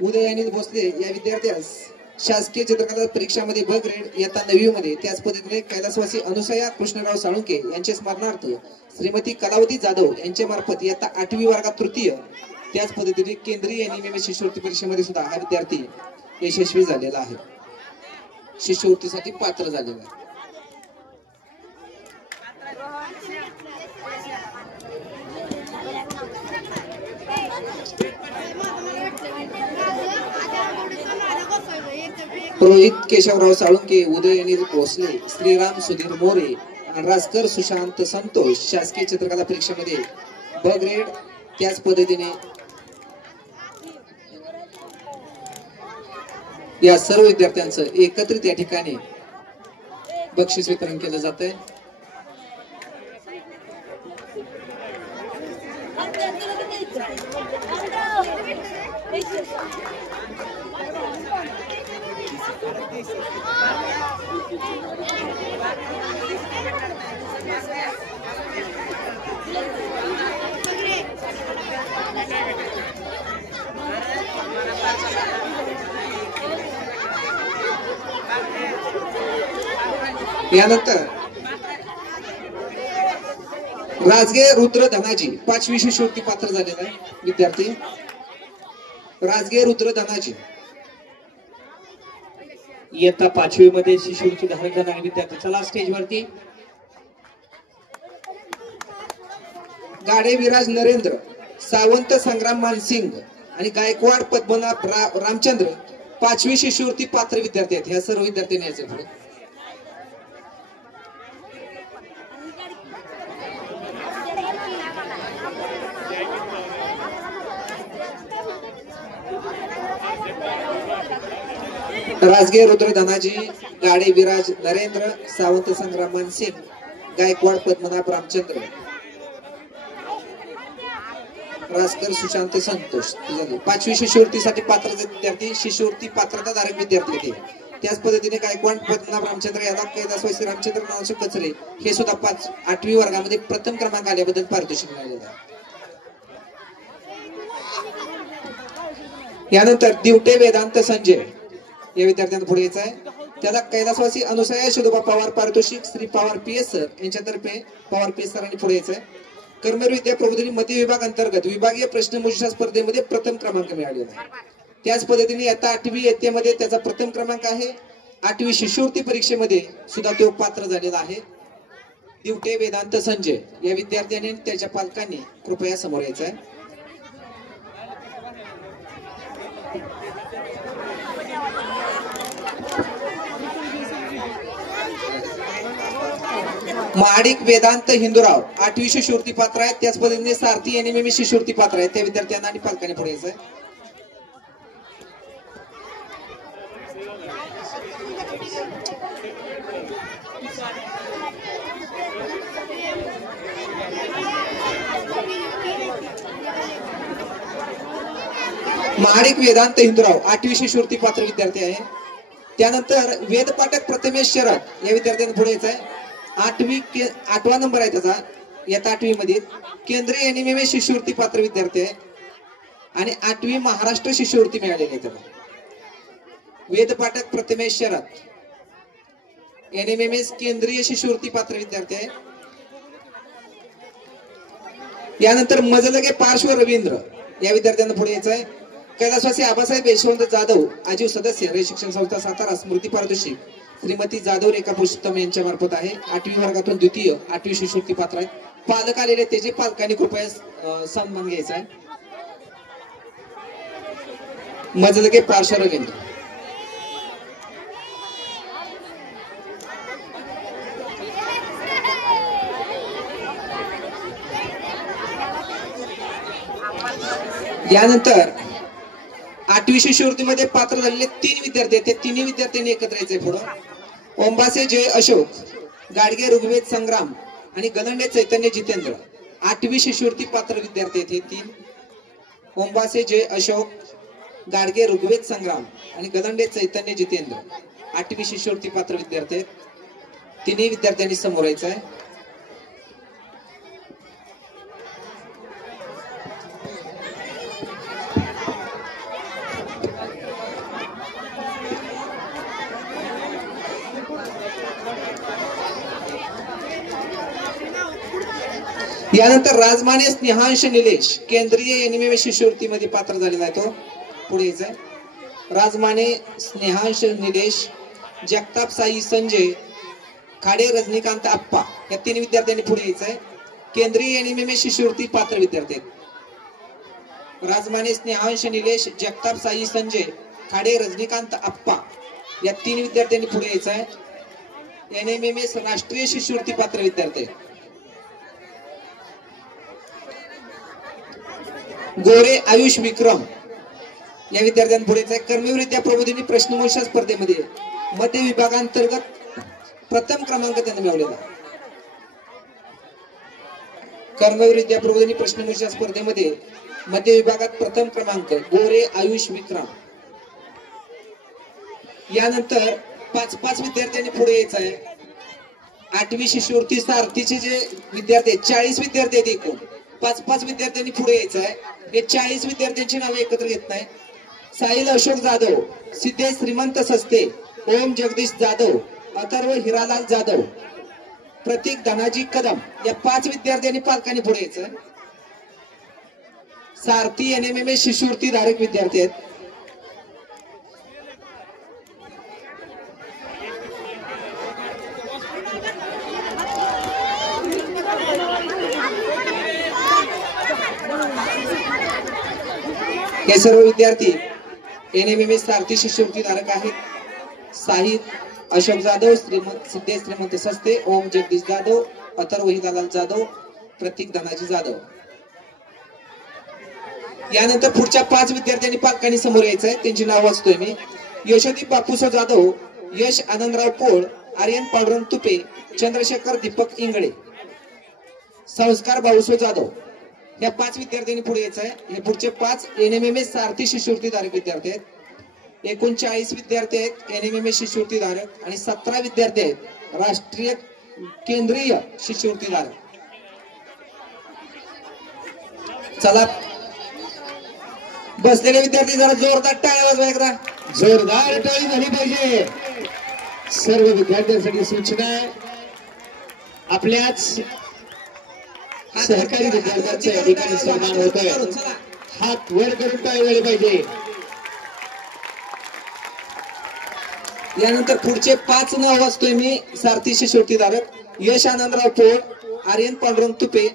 उदय अनिल भोसले या विद्यार्थ्यास शासकीय चित्रकला परीक्षामध्ये ब ग्रेड इयत्ता 9वी मध्ये. त्याच पद्धतीने कैलासवासी अनुसया कृष्णराव साळुंके यांच्या स्मरणार्थ श्रीमती कलावती जाधव यांच्या मार्फत इयत्ता 8वी वर्गात तृतीय. त्याच पद्धतीने केंद्रीय नियमित शिष्यवृत्ती परीक्षेमध्ये सुद्धा हा विद्यार्थी यशस्वी झालेला आहे, शिष्यवृत्तीसाठी पात्र झालेला आहे. रोहित केशवराव साळुंके, उदय अनिल भोसले, श्रीराम सुधीर मोरे, राजकर सुशांत संतोष शासकीय चित्रकला परीक्षेमध्ये ब ग्रेड. त्याच पद्धतीने या सर्व विद्यार्थ्यांचं एकत्रित या ठिकाणी बक्षीस वितरण केलं जात आहे. यानंतर राजगे रुद्र धनाजी 5वी शिष्यवृत्ती पात्र झालेला आहे विद्यार्थी. राजगे रुद्र धनाजी इयत्ता 5वी मध्ये शिष्यवृत्ती धारक करणारे विद्यार्थी चला स्टेज वरती. गाडे विराज नरेंद्र, सावंत संग्राम मानसिंग आणि गायकवाड पद्मनाभ रामचंद्र 5वी शिष्यवृत्ती पात्र विद्यार्थी आहेत. ह्या सर्व विद्यार्थ्यांनी याचे पुढे राजगे रुद्र धनाजी, गाडे विराज नरेंद्र, सावंत संग्राम मानसिंग, गायकवाड पद्मनाभ रामचंद्र, राजकर सुशांत संतोष 5वी शिष्यवृत्तीसाठी पात्र विद्यार्थी, शिष्यवृत्ती पात्रता धारक विद्यार्थी ते. त्याच पद्धतीने गायकवाड पद्मनाभ रामचंद्र याला कैलासवासी रामचंद्र नावाचे कचरे हे सुद्धा 8वी वर्गामध्ये प्रथम क्रमांक आल्याबद्दल पारितोषिक मिळालेलं आहे. यानंतर दिवटे वेदांत संजय या विद्यार्थ्यांना पुढे यायचं आहे. त्याला कैलासवासी अनुसया शोधोबा पवार पारितोषिक श्री पवार PS सर यांच्यातर्फे पवार PS सरांनी पुढे यायचं आहे. कर्मवीर विद्या प्रबोधिनी मध्य विभाग अंतर्गत विभागीय प्रश्नमंजुषा स्पर्धेमध्ये प्रथम क्रमांक मिळालेला आहे. त्याच पद्धतीने आता 8वी इयत्तेमध्ये त्याचा प्रथम क्रमांक आहे. 8वी शिष्यवृत्ती परीक्षेमध्ये सुद्धा तो पात्र झालेला आहे. दिवटे वेदांत संजय या विद्यार्थ्याने त्याच्या पालकांनी कृपया समोर यायचं आहे. महाडिक वेदांत हिंदूराव 8वी शिष्यवृत्ती पात्र आहेत. त्याच पद्धतीने सारथी NMM शिष्यवृत्ती पात्र आहेत. त्या विद्यार्थ्यांना आणि पालकांनी पुढे यायचं आहे. महाडिक वेदांत हिंदूराव 8वी शिष्यवृत्ती पात्र विद्यार्थी आहे. त्यानंतर वेद पाठक प्रथमेश शरद या विद्यार्थ्यांना पुढे यायचं आहे. 8वा नंबर आहे त्याचा येत्या 8वी मध्ये. केंद्रीय NMM शिष्यवृत्ती पात्र विद्यार्थी आहे आणि 8वी महाराष्ट्र शिष्यवृत्ती मिळालेली आहे त्याला. वेद पाठक प्रथमेश शरद NMM केंद्रीय शिष्यवृत्ती पात्र विद्यार्थी आहे. यानंतर मजलगे पार्श्व रवींद्र या विद्यार्थ्यांना पुढे यायचं आहे. कैलासवासी आबासाहेब यशवंत जाधव आजीव सदस्य रे शिक्षण संस्था सातारा स्मृती पारितोषिक श्रीमती जाधव रेखा पुरुषोत्तम यांच्या मार्फत आहे. 8वी वर्गातून द्वितीय 8वी शिष्यवृत्ती पात्र आहेत. पालक आलेले त्याचे पालकांनी कृपया सन्मान घ्यायचा आहे. मजलगे पार्श्व रवींद्र यानंतर 8वी शिष्यवृत्तीमध्ये पात्र झालेले 3 विद्यार्थी आहेत. ते तिन्ही विद्यार्थ्यांनी एकत्र यायचे पुढं. ओंबासे जय अशोक, गाडगे ऋग्वेद संग्राम आणि गणंडे चैतन्य जितेंद्र 8वी शिष्यवृत्ती पात्र विद्यार्थी आहेत. हे 3 ओंबासे जय अशोक, गाडगे ऋग्वेद संग्राम आणि गणंडे चैतन्य जितेंद्र 8वी शिष्यवृत्ती पात्र विद्यार्थी आहेत. तिन्ही विद्यार्थ्यांनी समोर यायचं आहे. यानंतर राजमाने स्नेहांश निलेश केंद्रीय NMM शिष्यवृत्तीमध्ये पात्र झालेला आहे. तो पुढे यायचा आहे. राजमाने स्नेहांश निलेश, जगताप साई संजय खाडे रजनीकांत आप्पा या 3 विद्यार्थ्यांनी पुढे यायचं आहे. केंद्रीय एनएमएमए शिष्यवृत्ती पात्र विद्यार्थी आहेत. राजमाने स्नेहांश निलेश जगताप साई संजय खाडे रजनीकांत आप्पा या 3 विद्यार्थ्यांनी पुढे यायचं आहे. एनएमएमएस राष्ट्रीय शिष्यवृत्ती पात्र विद्यार्थी. गोरे आयुष विक्रम या विद्यार्थ्यांनी पुढे यायचं आहे. कर्मवीर विद्या प्रबोधिनी प्रश्नमंजुषा स्पर्धेमध्ये मध्य विभागांतर्गत प्रथम क्रमांक त्यांनी मिळवलेला. कर्मवीर विद्या प्रबोधिनी प्रश्नमंजुषा स्पर्धेमध्ये मध्य विभागात प्रथम क्रमांक गोरे आयुष विक्रम. यानंतर 5 विद्यार्थ्यांनी पुढे यायचं आहे. 8वी शिष्यवृत्ती सारथीचे जे विद्यार्थी 40 विद्यार्थी आहेत एकूण 5 विद्यार्थ्यांनी पुढे यायचं आहे. हे 40 विद्यार्थ्यांची नावे एकत्र घेत नाही. साहिल अशोक जाधव, सिद्धेश श्रीमंत सस्ते, ओम जगदीश जाधव, अथर्व हिरालाल जाधव, प्रतीक धनाजी कदम या 5 विद्यार्थ्यांनी पालकांनी पुढे यायचं. सारथी एनएमएमए शिष्यवृत्ती धारक विद्यार्थी आहेत. हे सर्व विद्यार्थी एनएमएमए सारथी शिष्यवृत्ती धारक आहेत. साहिल अशोक जाधव, सिद्धेश श्रीमंत सस्ते, ओम जगदीश जाधव, अथर्व हिरालाल जाधव, प्रतीक धनाजी जाधव. यानंतर पुढच्या 5 विद्यार्थ्यांनी पालकांनी समोर यायचंय. त्यांची नाव वाचतोय मी. यशोदीप बापूसो जाधव, यश आनंदराव पोळ, आर्यन पांडुरंग तुपे, चंद्रशेखर दीपक इंगळे, संस्कार भाऊसो जाधव या 5 विद्यार्थ्यांनी पुढे यायचंय. हे पुढचे 5 एनएमएमए सारथी शिष्यवृत्ती धारक विद्यार्थी आहेत. एकूण 40 विद्यार्थी आहेत एनएमएमए शिष्यवृत्ती धारक आणि 17 विद्यार्थी आहेत राष्ट्रीय केंद्रीय शिष्यवृत्ती धारक. चला बसलेले विद्यार्थी जरा जोरदार टाळ्या वाजवा. एकदा जोरदार टाळी झाली पाहिजे. सर्व विद्यार्थ्यांसाठी सूचना आहे. आपल्याच सहकारी विद्यार्थ्यांचा या ठिकाणी सन्मान होतोय. हात वर करून टाळी झाली पाहिजे. यानंतर पुढचे 5 नाव वाचतोय मी सारथी शिष्यवृत्ती धारक. यश आनंदराव पोळ, आर्यन पांडुरंग तुपे,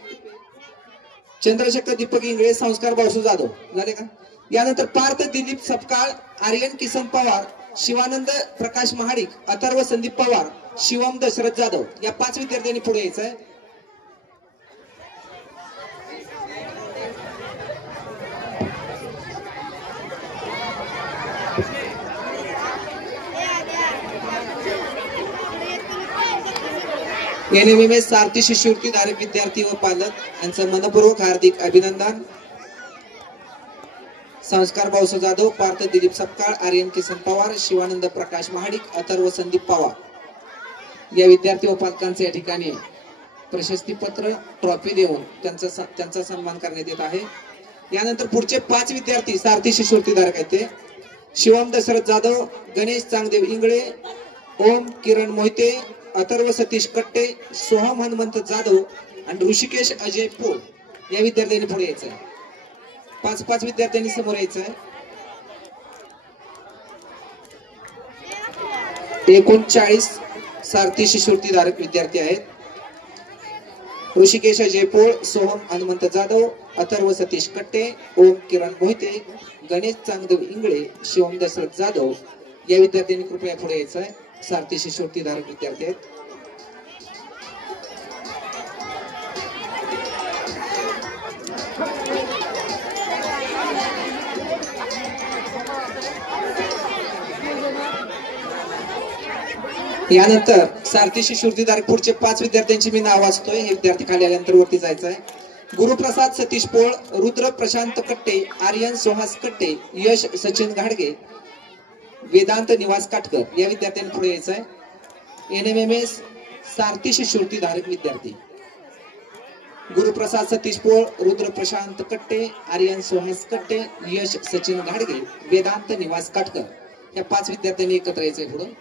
चंद्रशेखर दीपक इंगळे, संस्कार भाऊसो जाधव झाले का. यानंतर पार्थ दिलीप सपकाळ, आर्यन किसन पवार, शिवानंद प्रकाश महाडिक, अथर्व संदीप पवार, शिवम दशरथ जाधव या 5 विद्यार्थ्यांनी पुढे यायचंय. एनएमएमए सारथी शिष्यवृत्ती धारक विद्यार्थी व पालक यांचं मनपूर्वक हार्दिक अभिनंदन. संस्कार भाऊसो जाधव, पार्थ दिलीप सपकाळ, आर्यन किसन पवार, शिवानंद प्रकाश महाडिक, अथर्व संदीप पवार या विद्यार्थी व पालकांचे या ठिकाणी प्रशस्तीपत्र ट्रॉफी देऊन त्यांचा सन्मान करण्यात येत आहे. यानंतर पुढचे 5 विद्यार्थी सारथी शिष्यवृत्ती धारक आहेत. ते शिवम दशरथ जाधव, गणेश चांगदेव इंगळे, ओम किरण मोहिते, अथर्व सतीश कट्टे, सोहम हनुमंत जाधव आणि ऋषिकेश अजय पोळ या विद्यार्थ्यांनी पुढे यायचं आहे. 5 विद्यार्थ्यांनी समोर यायचं आहे. एकूण 40 सारथी शिष्यवृत्ती धारक विद्यार्थी आहेत. ऋषिकेश अजय पोळ, सोहम हनुमंत जाधव, अथर्व सतीश कट्टे, ओम किरण मोहिते, गणेश चांगदेव इंगळे, शिवम दशरथ जाधव या विद्यार्थ्यांनी कृपया पुढे यायचं आहे. सारथी शिष्यवृत्ती धारक विद्यार्थी आहेत. यानंतर सारथी शिष्यवृत्ती धारक पुढचे 5 विद्यार्थ्यांची मी नाव वाचतोय. हे विद्यार्थी खाली आल्यानंतर वरती जायचं आहे. गुरुप्रसाद सतीश पोळ, रुद्र प्रशांत कट्टे, आर्यन सुहास कट्टे, यश सचिन घाडगे, वेदांत निवास काटकर या विद्यार्थ्यांनी पुढे यायचं आहे. एनएमएमएस सारथी शिष्यवृत्ती धारक विद्यार्थी गुरुप्रसाद सतीश पोळ, रुद्र प्रशांत कट्टे, आर्यन सुहास कट्टे, यश सचिन घाडगे, वेदांत निवास काटकर या 5 विद्यार्थ्यांनी एकत्र यायचंय. पुढे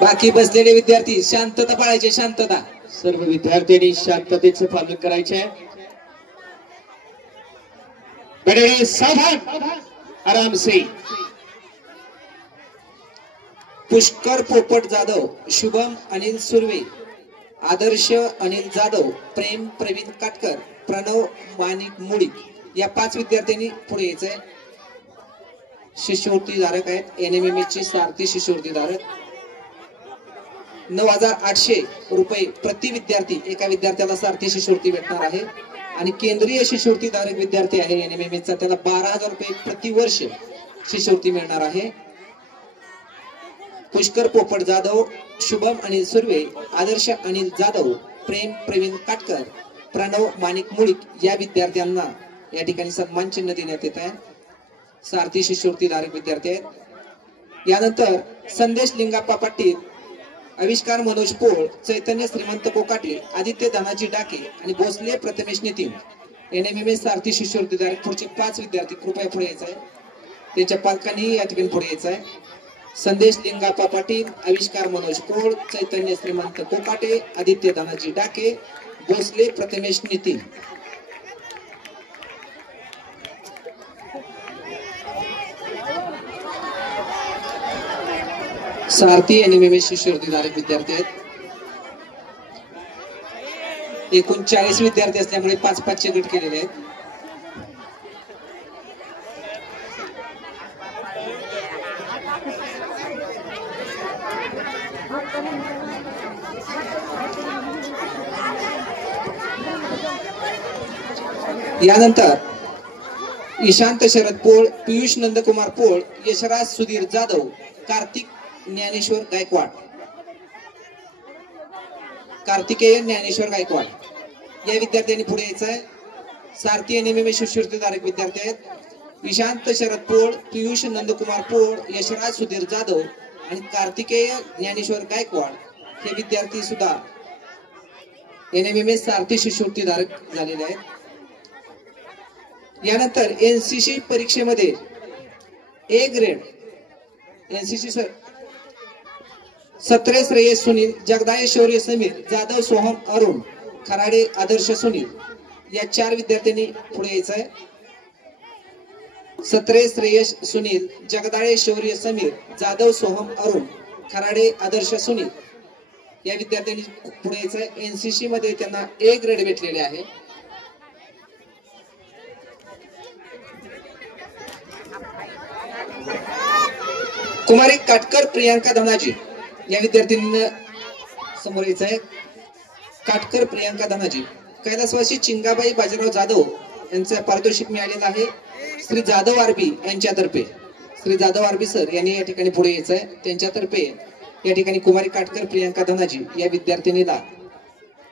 बाकी बसलेले विद्यार्थी शांतता पाळायची. शांतता. सर्व विद्यार्थ्यांनी शांततेचं पालन करायचे. बड़े सावधान, आराम से. पुष्कर पोपट जाधव, शुभम अनिल सुर्वे, आदर्श अनिल जाधव, प्रेम प्रवीण काटकर, प्रणव माणिक मुळीक या 5 विद्यार्थ्यांनी पुढे यायचंय. शिष्यवृत्ती धारक आहेत NMMS ची सारथी शिष्यवृत्ती धारक. 9,800 रुपये प्रति विद्यार्थी एका विद्यार्थ्याला सारथी शिष्यवृत्ती भेटणार आहे. आणि केंद्रीय शिष्यवृत्ती धारक विद्यार्थी आहे NMMS चा, त्याला 12,000 रुपये प्रति वर्ष शिष्यवृत्ती मिळणार आहे. पुष्कर पोपट जाधव, शुभम अनिल सुर्वे, आदर्श अनिल जाधव, प्रेम प्रवीण काटकर, प्रणव माणिक मुळीक या विद्यार्थ्यांना या ठिकाणी सन्मान चिन्ह देण्यात येत आहे. सारथी शिष्यवृत्ती धारक विद्यार्थी आहेत. यानंतर संदेश लिंगाप्पा पाटील, आविष्कार मनोज पोळ, चैतन्य श्रीमंत कोकाटे, आदित्य धनाजी डाके आणि भोसले प्रथमेश नितीन NMMS सारथी शिष्यवृत्ती धारक. पुढचे 5 विद्यार्थी कृपया पुढे यायचं आहे. त्यांच्या पालकांनी या ठिकाणी पुढे यायचं आहे. संदेश लिंगाप्पा पाटील, आविष्कार मनोज पोळ, चैतन्य श्रीमंत कोकाटे, आदित्य धनाजी डाके, भोसले प्रथमेश नितीन. सारथी NMMS शिष्यवृत्ती धारक विद्यार्थी आहेत. एकूण 40 विद्यार्थी असल्यामुळे 5-5 चे गट केलेले आहेत. यानंतर ईशांत शरद पोळ, पियुष नंदकुमार पोळ, यशराज सुधीर जाधव, कार्तिक ज्ञानेश्वर गायकवाड, कार्तिकेय ज्ञानेश्वर गायकवाड या विद्यार्थ्यांनी पुढे यायचं आहे. सारथी NMMS शिष्यवृत्ती धारक विद्यार्थी आहेत. ईशांत शरद पोळ, पियुष नंदकुमार पोळ, यशराज सुधीर जाधव आणि कार्तिकेय ज्ञानेश्वर गायकवाड हे विद्यार्थी सुद्धा NMMS सारथी शिष्यवृत्ती धारक झालेले आहेत. यानंतर NCC परीक्षेमध्ये A ग्रेड NCC सत्रे श्रेयस सुनील, जगदाय शौर्य समीर, जाधव सोहम अरुण, खराडे आदर्श सुनील या 4 विद्यार्थ्यांनी पुढे यायचं आहे. सत्रे श्रेयस सुनील, जगदाळे शौर्य समीर, जाधव सोहम अरुण, खराडे आदर्श सुनील या विद्यार्थ्यांनी पुढे यायचं आहे. NCC मध्ये त्यांना A ग्रेड भेटलेले आहे. कुमारी काटकर प्रियांका धनाजी या विद्यार्थ्यांना समोर यायचं आहे. काटकर प्रियांका धनाजी, कैलासवासी चिंगाबाई बाजीराव जाधव यांचं पारितोषिक मिळालेलं आहे श्री जाधव आरबी यांच्यातर्फे. श्री जाधव आरबी सर यांनी या ठिकाणी पुढे यायचं आहे. त्यांच्यातर्फे या ठिकाणी कुमारी काटकर प्रियांका धनाजी या विद्यार्थिनीला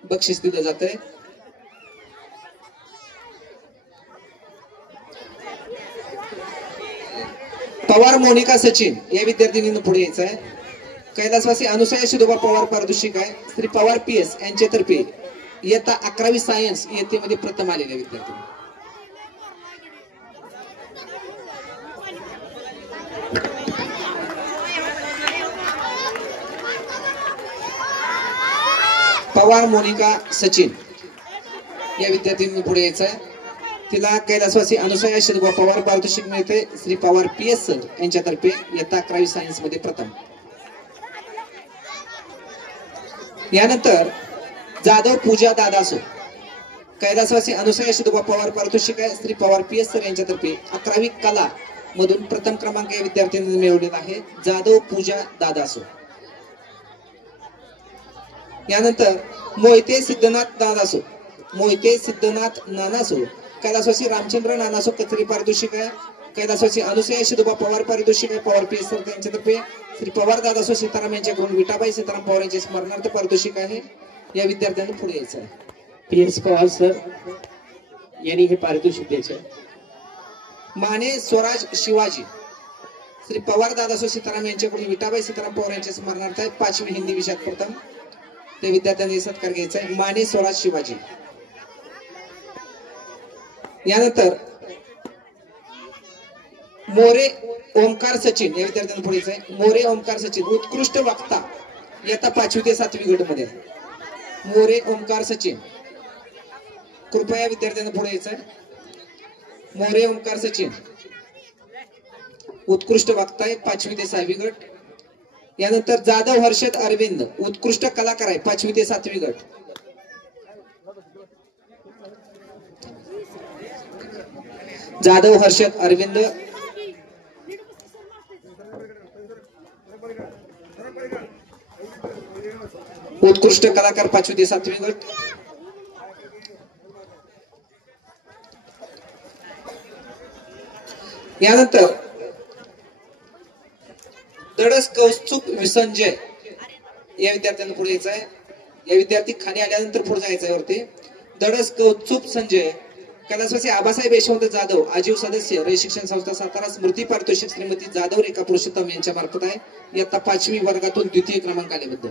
बक्षीस दिलं जात आहे. पवार मोनिका सचिन या विद्यार्थिनींना पुढे यायचं आहे. कैलासवासी अनुसया शिदोबा पवार पारितोषिक आहे श्री पवार PS यांच्यातर्फे इयत्ता 11वी सायन्स इयत्तेमध्ये प्रथम आलेल्या विद्यार्थी. पवार मोनिका सचिन या विद्यार्थ्यांनी पुढे यायचं आहे. तिला कैलासवासी अनुसया शिदोबा पवार पारितोषिक मिळते श्री पवार PS सर यांच्यातर्फे इयत्ता 11वी सायन्स मध्ये प्रथम. यानंतर जाधव पूजा दादासो, कैलासवासी अनुसया शिदोबा पवार पारितोषिक आहे श्री पवार PS सर यांच्यातर्फे 11वी कला मधून प्रथम क्रमांक या विद्यार्थ्यांनी मिळवलेला आहे. जाधव पूजा दादासो. यानंतर मोहिते सिद्धनाथ दादासो, मोहिते सिद्धनाथ नानासो, कैलासवासी रामचंद्र नानासो कचरी पारितोषिक आहे. कैलासवासी अनुसया शिदोबा पवार पारितोषिक आहे पवार PS सर यांच्यातर्फे श्री पवार दादासो सीताराम यांच्याकडून विटाबाई सीताराम पवार यांचे स्मरणार्थ पारितोषिक आहे. या विद्यार्थ्यांनी पुढे यायचं आहे. PS पवार सर यांनी हे पारितोषिक द्यायचे. माने स्वराज शिवाजी श्री पवार दादासो सीताराम यांच्याकडून विटाबाई सीताराम पवार यांच्या स्मरणार्थ आहे 5वी हिंदी विषयात प्रथम. त्या विद्यार्थ्यांनी सत्कार घ्यायचा आहे. माने स्वराज शिवाजी. यानंतर मोरे ओमकार सचिन या विद्यार्थ्यांना पुढे यायचं आहे. मोरे ओमकार सचिन उत्कृष्ट वक्ता इयत्ता 5वी ते 7वी गट मध्ये. मोरे ओमकार सचिन कृपया विद्यार्थ्यांना पुढे यायचं आहे. मोरे ओमकार सचिन उत्कृष्ट वक्ता आहे 5वी ते 6वी गट. यानंतर जाधव हर्षद अरविंद उत्कृष्ट कलाकार आहे 5वी ते 7वी गट. जाधव हर्षद अरविंद उत्कृष्ट कलाकार 5वी ते 7वी गट. यानंतर दडस कौस्तुभ विसंजय या विद्यार्थ्यांना पुढे यायचं आहे. या विद्यार्थी खाली आल्यानंतर पुढे जायचं आहे वरती. दडस कौस्तुभ संजय कैलासवासी आबासाहेब यशवंत जाधव आजीव सदस्य रे शिक्षण संस्था सातारा स्मृती पारितोषिक श्रीमती जाधव रेखा पुरुषोत्तम यांच्या मार्फत आहे. इयत्ता 5वी वर्गातून द्वितीय क्रमांक आल्याबद्दल.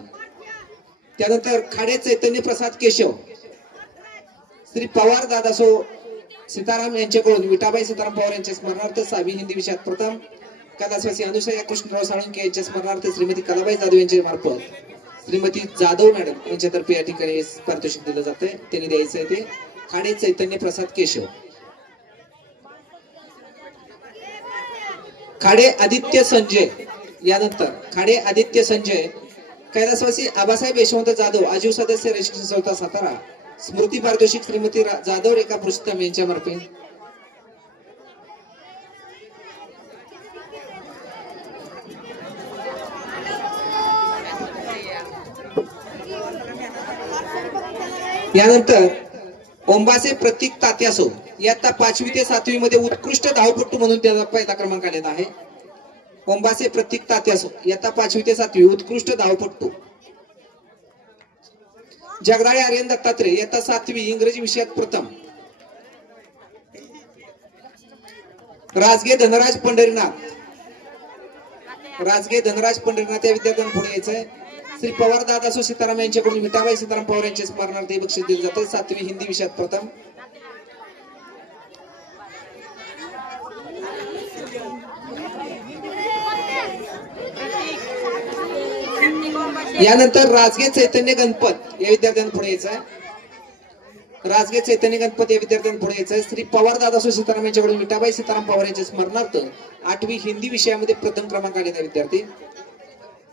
त्यानंतर खाडे चैतन्य प्रसाद केशव श्री पवार दादासो सीताराम यांच्याकडून विटाबाई सीताराम पवार यांच्या स्मरणार्थ 6वी हिंदी विषयात प्रथम. कैलासवासी अनुसया कृष्णराव साळुंके यांच्या स्मरणार्थ श्रीमती कलाबाई जाधव यांच्या मार्फत श्रीमती जाधव मॅडम यांच्यातर्फे या ठिकाणी पारितोषिक दिलं जातंय. त्यांनी द्यायचं आहे ते खाडे चैतन्य प्रसाद केशव. खाडे आदित्य संजय यानंतर खाडे आदित्य संजय कैलासवासी आबासाहेब यशवंत जाधव आजीव सदस्य रे शिक्षण संस्था सातारा स्मृती पारितोषिक श्रीमती जाधव रेखा पुरुषोत्तम यांच्या मार्फत. यानंतर ओंबासे प्रतीक तात्यासो इयत्ता 5वी ते 7वी मध्ये उत्कृष्ट धावपटू म्हणून त्याचा पहिला क्रमांक आलेला आहे. ओंबासे प्रतीक तात्यासो इयत्ता 5वी ते 7वी उत्कृष्ट धावपटू. जगदाळे आर्यन दत्तात्रय इयत्ता 7वी इंग्रजी विषयात प्रथम. राजगे धनराज पंढरीनाथ या विद्यार्थ्यांना पुढे यायचंय. श्री पवार दादासो सीताराम यांच्याकडून विटाबाई सीताराम पवार यांच्या स्मरणार्थ बक्षीस दिलं जातं. 7वी हिंदी विषयात प्रथम. यानंतर राजगे चैतन्य गणपत या विद्यार्थ्यांना पुढे यायचंय. राजगे चैतन्य गणपत या विद्यार्थ्यांना पुढे यायचंय. श्री पवार दादासो सीताराम यांच्याकडून विटाबाई सीताराम पवार यांच्या स्मरणार्थ 8वी हिंदी विषयामध्ये प्रथम क्रमांक आलेला विद्यार्थी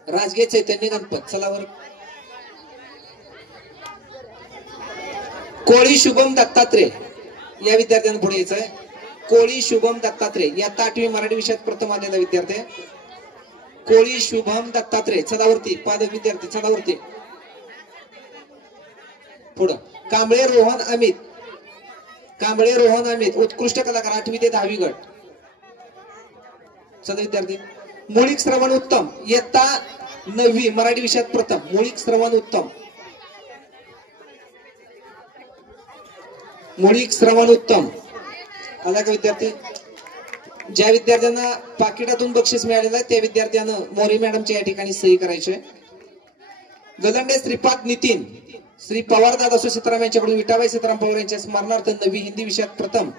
राजगे चैतन्य गणपत. चला वर. कोळी शुभम दत्तात्रय या विद्यार्थ्यांना पुढे यायचंय. कोळी शुभम दत्तात्रय इयत्ता 8वी मराठी विषयात प्रथम आलेला विद्यार्थी कोळी शुभम दत्तात्रय. चलावरती पादक विद्यार्थी चलावरती. पुढं कांबळे रोहन अमित उत्कृष्ट कलाकार 8वी ते 10वी गट. चला विद्यार्थी. मुळीक श्रवण उत्तम इयत्ता 9वी मराठी विषयात प्रथम. मुळीक श्रवण उत्तम आला का विद्यार्थी. ज्या विद्यार्थ्यांना पाकिटातून बक्षीस मिळालेलं आहे त्या विद्यार्थ्यांना मोरे मॅडमच्या या ठिकाणी सही करायची. गलंडे श्रीपाद नितीन श्री पवार दादासो सीताराम यांच्याकडून विटाबाई सीताराम पवार यांच्या स्मरणार्थ 9वी हिंदी विषयात प्रथम.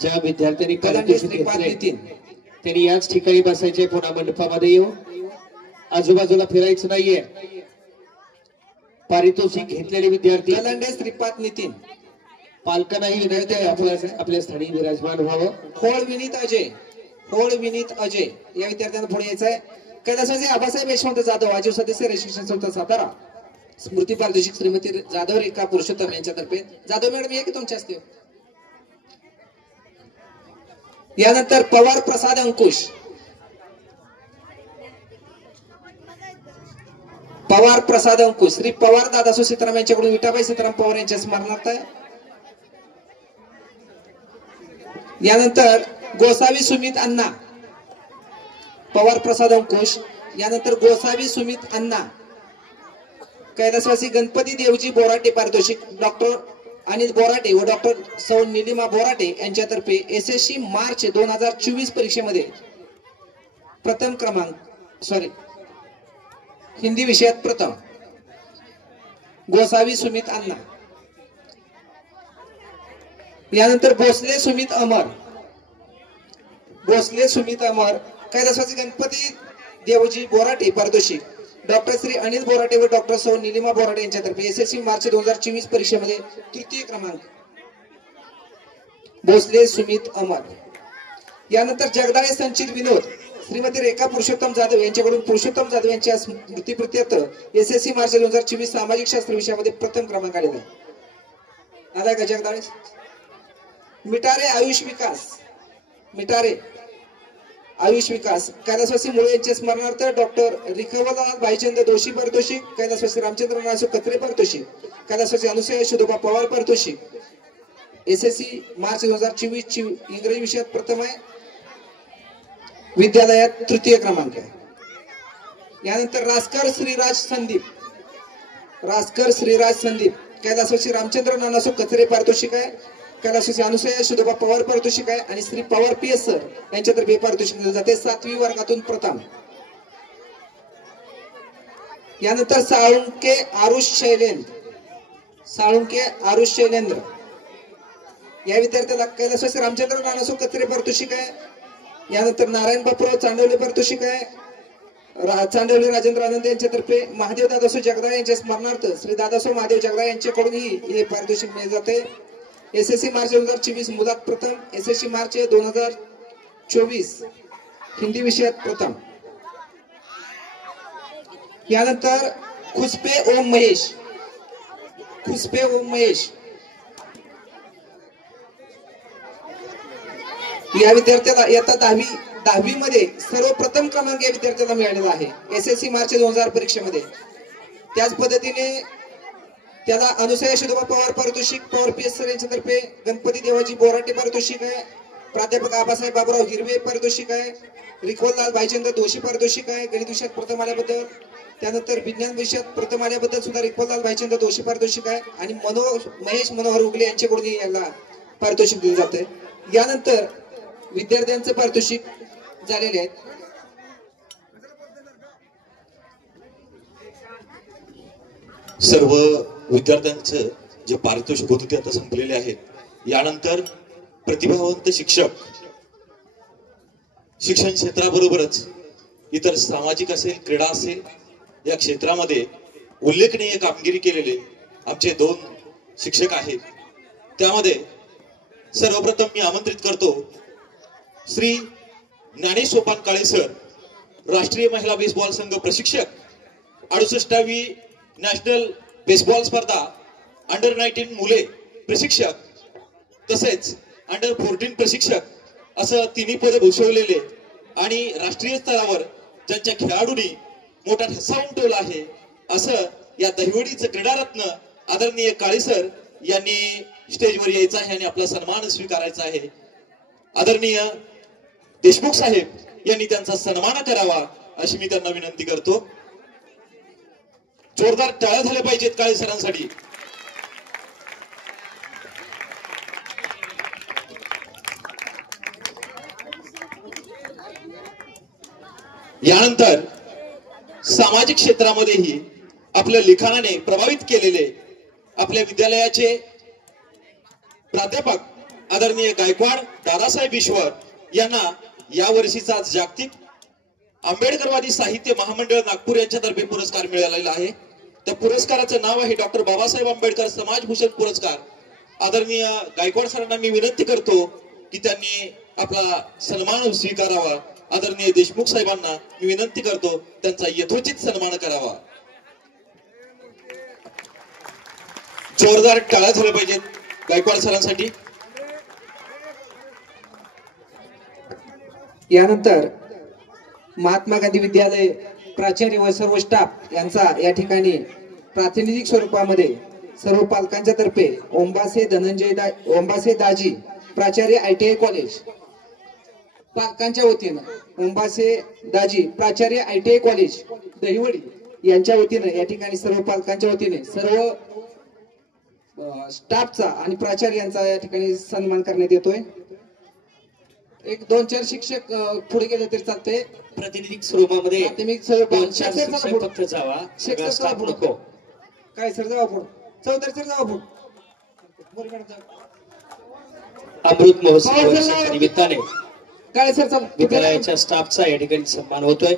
ज्या विद्यार्थ्यांनी गलंडे श्रीपाद नितीन त्यांनी याच ठिकाणी बसायचे. पुन्हा मंडपामध्ये येऊ. आजूबाजूला फिरायचं नाहीये. पारितोषिक घेतलेले विद्यार्थी गलंडे श्रीपाद नितीन पालकांनाही विनंती आहे आपल्या स्थानी विराजमान व्हावं. होळ विनीत अजय या विद्यार्थ्यांना पुढे यायचंय. कैलासवासी आबासाहेब यशवंत जाधव आजीव सदस्य रे शिक्षण संस्था सातारा स्मृती पारितोषिक श्रीमती जाधव रेखा पुरुषोत्तम यांच्यातर्फे. जाधव मॅडम या की तुमच्या असते. यानंतर पवार प्रसाद अंकुश श्री पवार दादासो सीताराम यांच्याकडून विटाबाई सीताराम पवार यांच्या स्मरणार्थ. यानंतर गोसावी सुमित अण्णा पवार प्रसाद अंकुश. यानंतर गोसावी सुमित अण्णा कैलासवासी गणपती देवजी बोराटे पारितोषिक डॉक्टर अनिल बोराटे व डॉक्टर सौ निलिमा बोराटे यांच्यातर्फे SSC मार्च 2024 परीक्षेमध्ये प्रथम क्रमांक हिंदी विषयात प्रथम. गोसावी सुमित अण्णा. यानंतर भोसले सुमित अमर कैलासवासी गणपती देवजी बोराटे पारितोषिक डॉक्टर श्री अनिल बोराटे व डॉक्टर सौ निलिमा बोराटे यांच्यातर्फे SSC मार्च 2024 परीक्षेमध्ये तृतीय क्रमांक. भोसले सुमित अमर. यानंतर जगदाळे संचित विनोद श्रीमती रेखा पुरुषोत्तम जाधव यांच्याकडून पुरुषोत्तम जाधव यांच्या स्मृतीप्रित्यर्थ SSC मार्च 2024 सामाजिक शास्त्र विषयामध्ये प्रथम क्रमांक आलेला आहे. आलाय का जगदाळे? मिटारे आयुष विकास, मिटारे आयुष विकास कैलासवासी मुळे यांच्या स्मरणार्थ डॉक्टर रिखवलाल भाईचंद दोशी पारितोषिक, कैलासवासी रामचंद्र नासू कत्रे पारितोषिक, कैलासवासी अनुसया शुद्धोबा पवार पारितोषिक. SSC मार्च 2024 ची इंग्रजी विषयात प्रथम आहे, विद्यालयात तृतीय क्रमांक आहे. यानंतर रासकर श्रीराज संदीप, रासकर श्रीराज संदीप कैलासवासी रामचंद्र नानासो कचरे पारितोषिक आहे, कैलासवासी अनुसया शुद्धोबा पवार पारितोषिक आहे आणि श्री पवार PS सर यांच्यातर्फे पारितोषिक दिले जाते 7वी वर्गातून प्रथम. यानंतर साळुंके आरुष शैलेंद्र, साळुंके आरुष शैलेंद्र या विद्यार्थ्याला कैलासवासी रामचंद्र नानासो कचरे पारितोषिक आहे. यानंतर नारायण बापूराव चांडवले पारितोषिक आहे, चांडवले राजेंद्र आनंद यांच्यातर्फे महादेव दादासो जगदाळे यांच्या स्मरणार्थ श्री दादासो महादेव जगदाळे यांच्याकडूनही हे पारितोषिक मिळले जाते. SSC मार्च 2024 मुलात प्रथम, SSC मार्च 2024 हिंदी विषयात प्रथम. यानंतर खुसपे ओम महेश, खुसपे ओम महेश या विद्यार्थ्याला इयत्ता 10वी मध्ये सर्वप्रथम क्रमांक या विद्यार्थ्याला मिळालेला आहे SSC मार्च 2000 परीक्षेमध्ये. त्याच पद्धतीने त्याला अनुसया शुद्धोबा पवार पारितोषिक, पवार PS सर यांच्यातर्फे गणपती देवाजी बोराटे पारितोषिक आहे, प्राध्यापक आबासाहेब बाबुराव हिरवे पारितोषिक आहे, रिखवललाल भाईचंद दोशी पारितोषिक आहे गणित विषयात प्रथम आल्याबद्दल. त्यानंतर विज्ञान विषयात प्रथम आल्याबद्दल सुद्धा रिखवललाल भाईचंद दोशी पारितोषिक आहे आणि महेश मनोहर उगले यांच्याकडून याला पारितोषिक दिले जाते. यानंतर विद्यार्थ्यांचे पारितोषिक झालेले आहेत. सर्व विद्यार्थ्यांचं जे पारितोषिक होते ते आता संपलेले आहेत. यानंतर प्रतिभावंत शिक्षक, शिक्षण क्षेत्राबरोबरच इतर सामाजिक असेल, क्रीडा असेल या क्षेत्रामध्ये उल्लेखनीय कामगिरी केलेले आमचे 2 शिक्षक आहेत. त्यामध्ये सर्वप्रथम मी आमंत्रित करतो श्री ज्ञानेश सोपान काळे सर, राष्ट्रीय महिला बेसबॉल संघ प्रशिक्षक, 68वी नॅशनल बेसबॉल स्पर्धा अंडर-19 मुले प्रशिक्षक, तसेच अंडर-14 प्रशिक्षक असं 3 पद भूषवलेले आणि राष्ट्रीय स्तरावर ज्यांच्या खेळाडूंनी मोठा ठसा उमटवला आहे असं या दहिवडीचं क्रीडारत्न आदरणीय काळे सर यांनी स्टेजवर यायचं आहे आणि आपला सन्मान स्वीकारायचा आहे. आदरणीय देशमुख साहेब यांनी त्यांचा सन्मान करावा अशी मी त्यांना विनंती करतो. जोरदार टाळ्या झाल्या पाहिजेत काळे सरांसाठी. यानंतर सामाजिक क्षेत्रामध्येही आपल्या लिखाणाने प्रभावित केलेले आपल्या विद्यालयाचे प्राध्यापक आदरणीय गायकवाड दादासाहेब ईश्वर यांना या वर्षीचा जागतिक आंबेडकरवादी साहित्य महामंडळ नागपूर यांच्यातर्फे पुरस्कार मिळालेला आहे. त्या पुरस्काराचं नाव आहे डॉक्टर बाबासाहेब आंबेडकर समाजभूषण पुरस्कार. आदरणीय गायकवाड सरांना मी विनंती करतो की त्यांनी आपला सन्मान स्वीकारावा. आदरणीय देशमुख साहेबांना मी विनंती करतो त्यांचा यथोचित सन्मान करावा. जोरदार टाळ्या झाल्या पाहिजेत गायकवाड सरांसाठी. यानंतर महात्मा गांधी विद्यालय प्राचार्य व सर्व स्टाफ यांचा या ठिकाणी प्रातिनिधिक स्वरूपामध्ये सर्व पालकांच्या तर्फे ओंबासे दाजी प्राचार्य ITI कॉलेज पालकांच्या वतीनं ओंबासे दाजी प्राचार्य ITI कॉलेज दहिवडी यांच्या वतीनं या ठिकाणी सर्व पालकांच्या वतीने सर्व स्टाफचा आणि प्राचार्यांचा या ठिकाणी सन्मान करण्यात येतोय. 1-2-4 शिक्षक पुढे गेले तरी चालते. प्रातिनिधिक स्वरूपामध्ये प्राथमिक 2-4 शिक्षक फक्त जावा, सगळा स्टाफ नको. काय सर जावा पुढे, चौधरी सर जावा पुढे. अमृत महोत्सव वर्षाच्या निमित्ताने काय सर चला विद्यालयाच्या स्टाफचा या ठिकाणी सन्मान होतोय.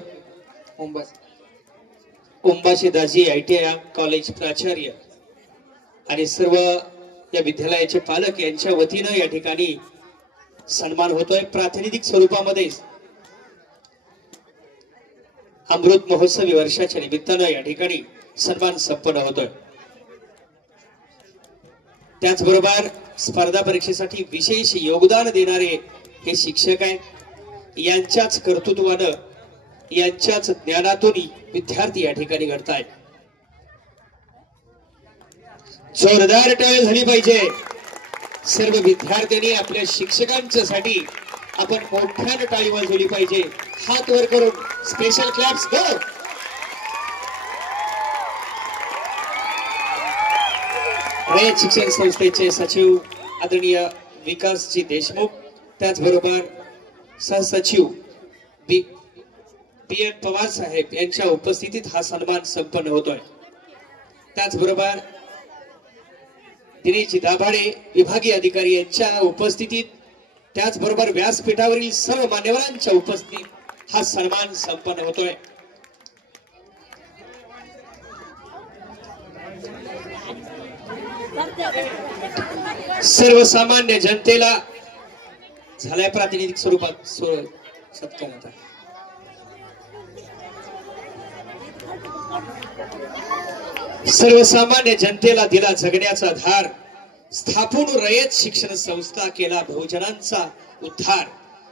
ओंबासे दाजी ITI कॉलेज प्राचार्य आणि सर्व या विद्यालयाचे पालक यांच्या वतीनं या ठिकाणी सन्मान होतोय. प्रातिनिधिक स्वरूपामध्ये अमृत महोत्सवी वर्षाच्या निमित्तानं या ठिकाणी सन्मान संपन्न होतोय। त्याचबरोबर स्पर्धा परीक्षेसाठी विशेष योगदान देणारे हे शिक्षक आहेत। यांच्याच कर्तृत्वानं यांच्याच ज्ञानातून विद्यार्थी या ठिकाणी घडतायत। जोरदार टाळी झाली पाहिजे। सर्व विद्यार्थ्यांनी आपल्या शिक्षकांच्यासाठी आपण मोठ्यानं टाळी वाजवली पाहिजे। हात वर करून स्पेशल क्लॅप्स गो। रयत शिक्षण संस्थेचे सचिव आदरणीय विकासजी देशमुख, त्याचबरोबर सहसचिव पी.एन. पवार साहेब यांच्या उपस्थितीत हा सन्मान संपन्न होतोय। त्याचबरोबर दिनेश दाभाडे विभागीय अधिकारी यांच्या उपस्थितीत, त्याचबरोबर व्यासपीठावरील सर्व मान्यवरांच्या उपस्थितीत हा सन्मान संपन्न होतोय। सर्वसामान्य जनतेला झालाय प्रातिनिधिक स्वरूपात सत्कार होता। सर्वसामान्य जनतेला दिला जगण्याचा धार, स्थापून रयत शिक्षण संस्था केला बहुजनांचा उद्धार।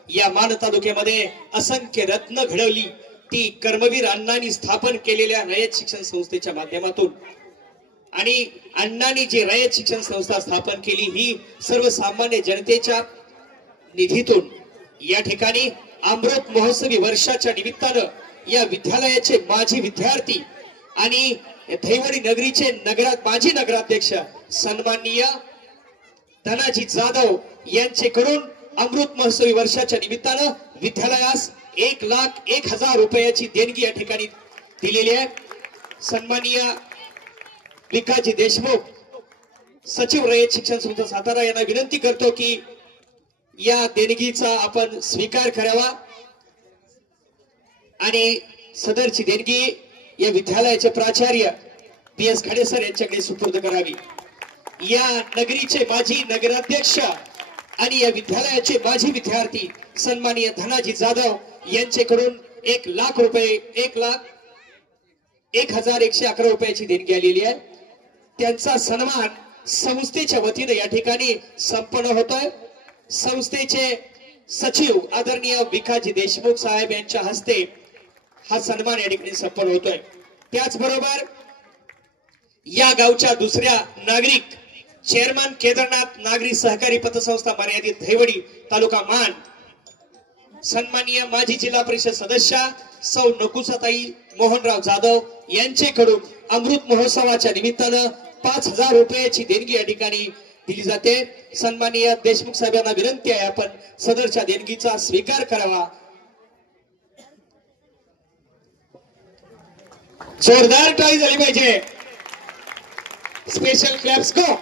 या मान तालुक्यामध्ये असंख्य रत्न घडवली ती कर्मवीर अण्णांनी स्थापन केलेल्या रयत शिक्षण संस्थेच्या माध्यमातून। आणि अण्णांनी जी रयत शिक्षण संस्था स्थापन केली ही सर्वसामान्य जनतेच्या निधीतून। या ठिकाणी अमृत महोत्सवी वर्षाच्या निमित्तानं या विद्यालयाचे माजी विद्यार्थी आणि धैवडी नगरीचे माजी नगराध्यक्ष सन्माननीय धनाजी जाधव यांचेकडून अमृत महोत्सवी वर्षाच्या निमित्तानं विद्यालयास 1,01,000 रुपयाची देणगी या ठिकाणी दिलेली आहे। सन्माननीय विकासजी देशमुख सचिव रयत शिक्षण संस्था सातारा यांना विनंती करतो की या देणगीचा आपण स्वीकार करावा आणि सदरची देणगी या विद्यालयाचे प्राचार्य पी.एस. खाडे सर यांच्याकडे सुपूर्द करावी। या नगरीचे माजी नगराध्यक्ष आणि या विद्यालयाचे माजी विद्यार्थी सन्माननीय धनाजी जाधव यांच्याकडून 1,00,000 रुपये 1,01,11 रुपयाची देणगी आलेली आहे। त्यांचा सन्मान संस्थेच्या वतीने या ठिकाणी संपन्न होतोय। संस्थेचे सचिव आदरणीय विकासजी देशमुख साहेब यांच्या हस्ते हा सन्मान या ठिकाणी संपन्न होतोय। त्याचबरोबर या गावच्या दुसऱ्या नागरिक चेअरमन केदारनाथ नागरी सहकारी पतसंस्था मर्यादित धैवडी तालुका मान सन्माननीय माजी जिल्हा परिषद सदस्य सौ नकुसाताई मोहनराव जाधव यांच्याकडून अमृत महोत्सवाच्या निमित्तानं 5,000 रुपयाची देणगी या ठिकाणी दिली जाते। सन्माननीय देशमुख साहेबांना विनंती आहे आपण सदरच्या देणगीचा स्वीकार करावा। जोरदार टाळी झाली पाहिजे। स्पेशल क्लॅप्स गो।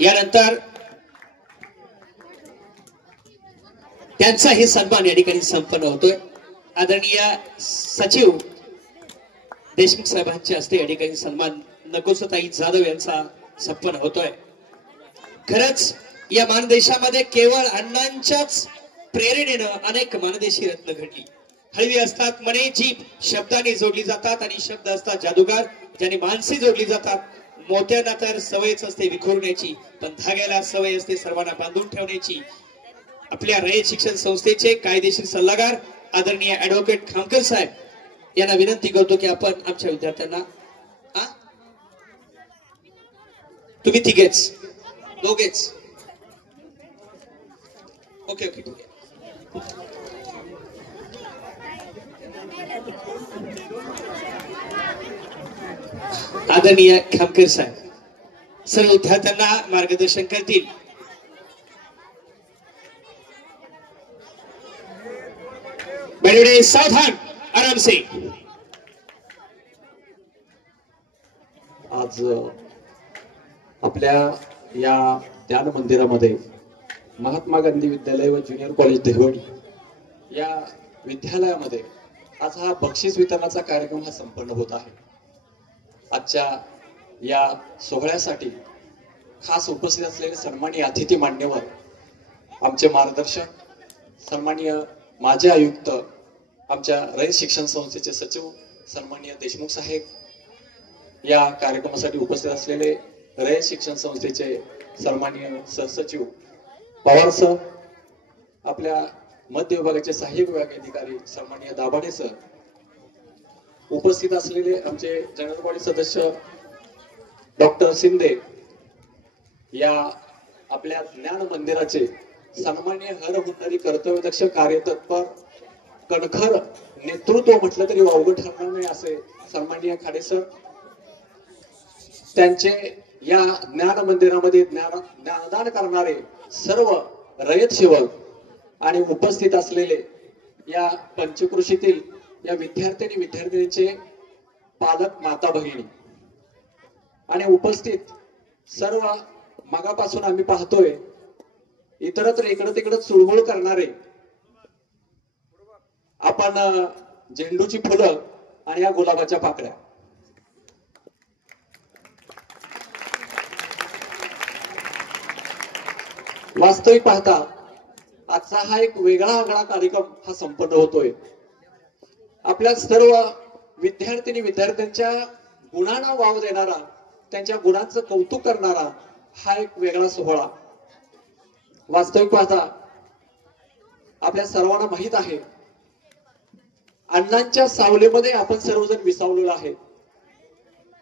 यानंतर त्यांचाही सन्मान या ठिकाणी संपन्न होतोय। आदरणीय सचिव देशमुख साहेबांच्या हस्ते या ठिकाणी सन्मान नकोसताई जाधव यांचा संपन्न होतोय। खरंच या मानदेशामध्ये केवळ अण्णांच्याच प्रेरणेनं अनेक मानदेशी रत्न घडली। हळवी असतात मने जी शब्दाने जोडली जातात आणि शब्द असतात जादूगार ज्याने माणसे जोडली जातात। मोत्यांना तर सवयच असते विखुरण्याची, पण धाग्याला सवय असते सर्वांना बांधून ठेवण्याची। आपल्या रयत शिक्षण संस्थेचे कायदेशीर सल्लागार आदरणीय ऍडव्होकेट खामकर साहेब यांना विनंती करतो की आपण आमच्या विद्यार्थ्यांना तुम्ही तिघेच दोघेच ओके ओके ठीक आहे। आदरणीय खामकर साहेब सर्व विद्यार्थ्यांना मार्गदर्शन करतील। बैठे सावधान आराम से। आज आपल्या या ध्यान मंदिरामध्ये महात्मा गांधी विद्यालय व ज्युनियर कॉलेज देवडी या विद्यालयामध्ये आज हा बक्षीस वितरणाचा कार्यक्रम हा संपन्न होत आहे। आजच्या या सोहळ्यासाठी खास उपस्थित असलेले सन्माननीय अतिथी मान्यवर, आमचे मार्गदर्शक सन्माननीय माजी आयुक्त, आमच्या रयत शिक्षण संस्थेचे सचिव सन्माननीय देशमुख साहेब, या कार्यक्रमासाठी उपस्थित असलेले रयत शिक्षण संस्थेचे सन्माननीय सहसचिव पवार सर, आपल्या मध्य विभागाचे सहाय्यक विभाग अधिकारी सन्माननीय दाभाडे सर, उपस्थित असलेले आमचे जनरल बॉडी सदस्य डॉक्टर शिंदे, या आपल्या ज्ञान मंदिराचे सन्माननीय हर हुन्नरी कर्तव्यदक्ष कार्यतत्पर कणखर नेतृत्व म्हटलं तरी वावगं ठरणार नाही असे सन्माननीय खाडे सर, त्यांचे या ज्ञान मंदिरामध्ये ज्ञानदान करणारे सर्व रयत सेवक आणि उपस्थित असलेले या पंचकृषीतील या विद्यार्थ्यांनी विद्यार्थिनींचे पालक माता भगिनी आणि उपस्थित सर्व मागापासून आम्ही पाहतोय इतरत्र इकडं तिकडं चुळबुळ करणारे आपण झेंडूची फुलं आणि या गुलाबाच्या पाकळ्या, वास्तविक पाहता आजचा हा एक वेगळा आगळा कार्यक्रम हा संपन्न होतोय. आपल्या सर्व विद्यार्थिनी विद्यार्थ्यांच्या गुणांना वाव देणारा, त्यांच्या गुणांचं कौतुक करणारा हा एक वेगळा सोहळा. वास्तविक पाहता आपल्या सर्वांना माहित आहे, अण्णांच्या सावलीमध्ये आपण सर्वजण विसावलेलो आहे.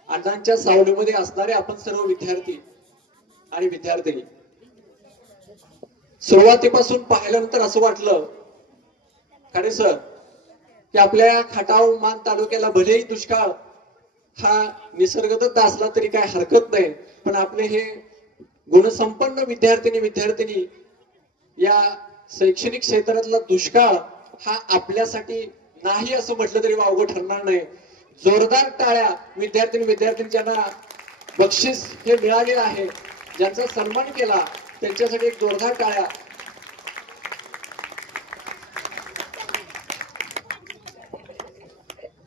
अण्णांच्या सावलीमध्ये असणारे आपण सर्व विद्यार्थी आणि विद्यार्थिनी. सुरुवातीपासून पाहिल्यानंतर असं वाटलं खाडे सर की आपल्या खटाव मान तालुक्याला भलेही दुष्काळ हा निसर्गदत्त असला तरी काय हरकत नाही, पण आपले हे गुणसंपन्न विद्यार्थिनी या शैक्षणिक क्षेत्रातला दुष्काळ हा आपल्यासाठी नाही असं म्हटलं तरी वावगं ठरणार नाही. जोरदार टाळ्या विद्यार्थी ज्यांना बक्षीस हे मिळालेलं आहे, ज्यांचा सन्मान केला त्यांच्यासाठी एक जोरदार टाळ्या.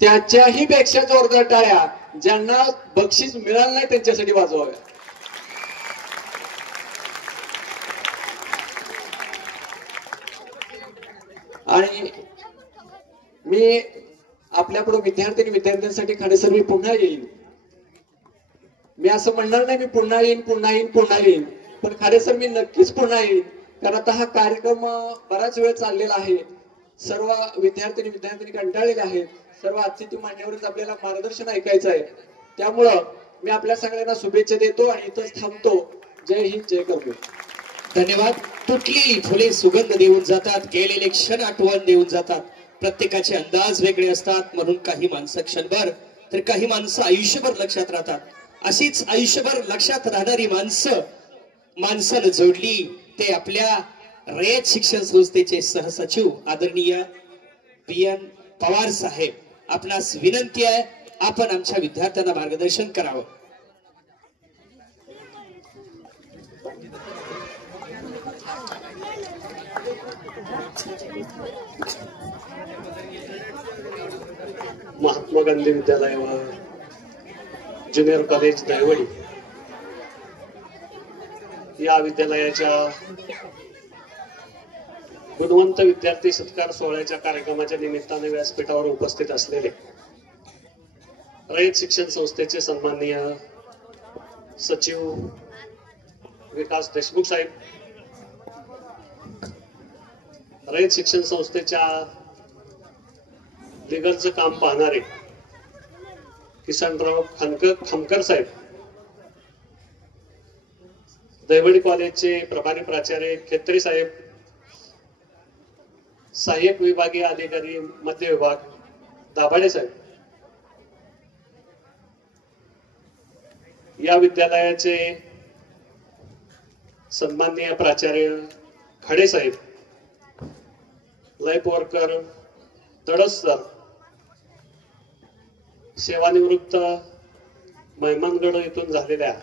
त्याच्याही पेक्षा जोरदार टाळ्या ज्यांना बक्षीस मिळालं नाही त्यांच्यासाठी वाजवाव्या. आणि मी आपल्याकडे विद्यार्थ्यांसाठी खाडे सर मी पुन्हा येईन. मी असं म्हणणार नाही मी पुन्हा येईन, पण खाडे सर मी नक्कीच पुन्हा येईन, कारण आता हा कार्यक्रम बराच वेळ चाललेला आहे. सर्व विद्यार्थी कंटाळलेले आहेत. सर्व अतिथी मान्यवरच आपल्याला मार्गदर्शन ऐकायचं आहे. त्यामुळं मी आपल्या सगळ्यांना शुभेच्छा देतो आणि इथंच थांबतो. जय हिंद, जय कर्वे. धन्यवाद. तुटलेली फुले सुगंध देऊन जातात, गेलेले क्षण आठवण देऊन जातात. प्रत्येकाचे अंदाज वेगळे असतात, म्हणून काही माणसं क्षणभर तर काही माणसं आयुष्यभर लक्षात राहतात. अशीच आयुष्यभर लक्षात राहणारी माणसानं जोडली ते आपल्या रयत शिक्षण संस्थेचे सहसचिव आदरणीय PN पवार साहेब. आपणास विनंती आहे, आपण आमच्या विद्यार्थ्यांना मार्गदर्शन करावं. महात्मा गांधी विद्यालय व ज्युनियर कॉलेज दहिवडी या विद्यालयाच्या गुणवंत विद्यार्थी सत्कार सोहळ्याच्या कार्यक्रमाच्या निमित्ताने व्यासपीठावर उपस्थित असलेले रयत शिक्षण संस्थेचे सन्माननीय सचिव विकास देशमुख साहेब, रयत शिक्षण संस्थेच्या लिगलचं काम पाहणारे किसनराव खामकर साहेब, दहिवडी कॉलेजचे प्रभारी प्राचार्य खेत्री साहेब, सहाय्यक विभागीय अधिकारी मध्य विभाग दाभाडे साहेब, या विद्यालयाचे सन्माननीय प्राचार्य खडे साहेब, लाईफ वर्कर तडस सर, सेवानिवृत्त मेहमानगड येथून झालेल्या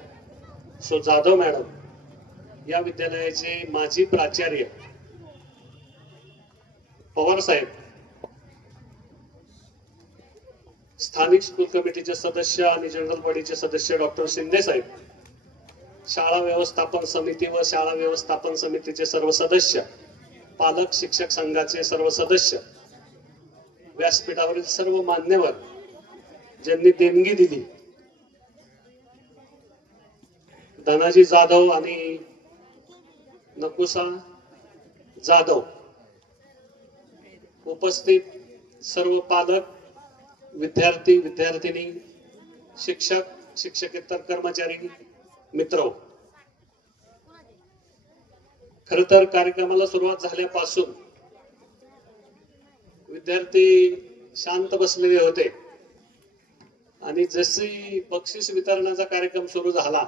सो जाधव मॅडम, या विद्यालयाचे माजी प्राचार्य पवार साहेब, स्थानिक स्कूल कमिटीचे सदस्य आणि जनरल बॉडीचे सदस्य डॉक्टर शिंदे साहेब, शाळा व्यवस्थापन समिती व शाळा व्यवस्थापन समितीचे सर्व सदस्य, पालक शिक्षक संघाचे सर्व सदस्य, व्यासपीठावरील सर्व मान्यवर ज्यांनी देणगी दिली, धनाजी जाधव आणि नकुसा जाधव, उपस्थित सर्व पालक, विद्यार्थी विद्यार्थिनी, शिक्षक शिक्षकेतर कर्मचारी मित्र, खर तर कार्यक्रमाला सुरुवात झाल्यापासून विद्यार्थी शांत बसलेले होते आणि जशी बक्षीस वितरणाचा कार्यक्रम सुरू झाला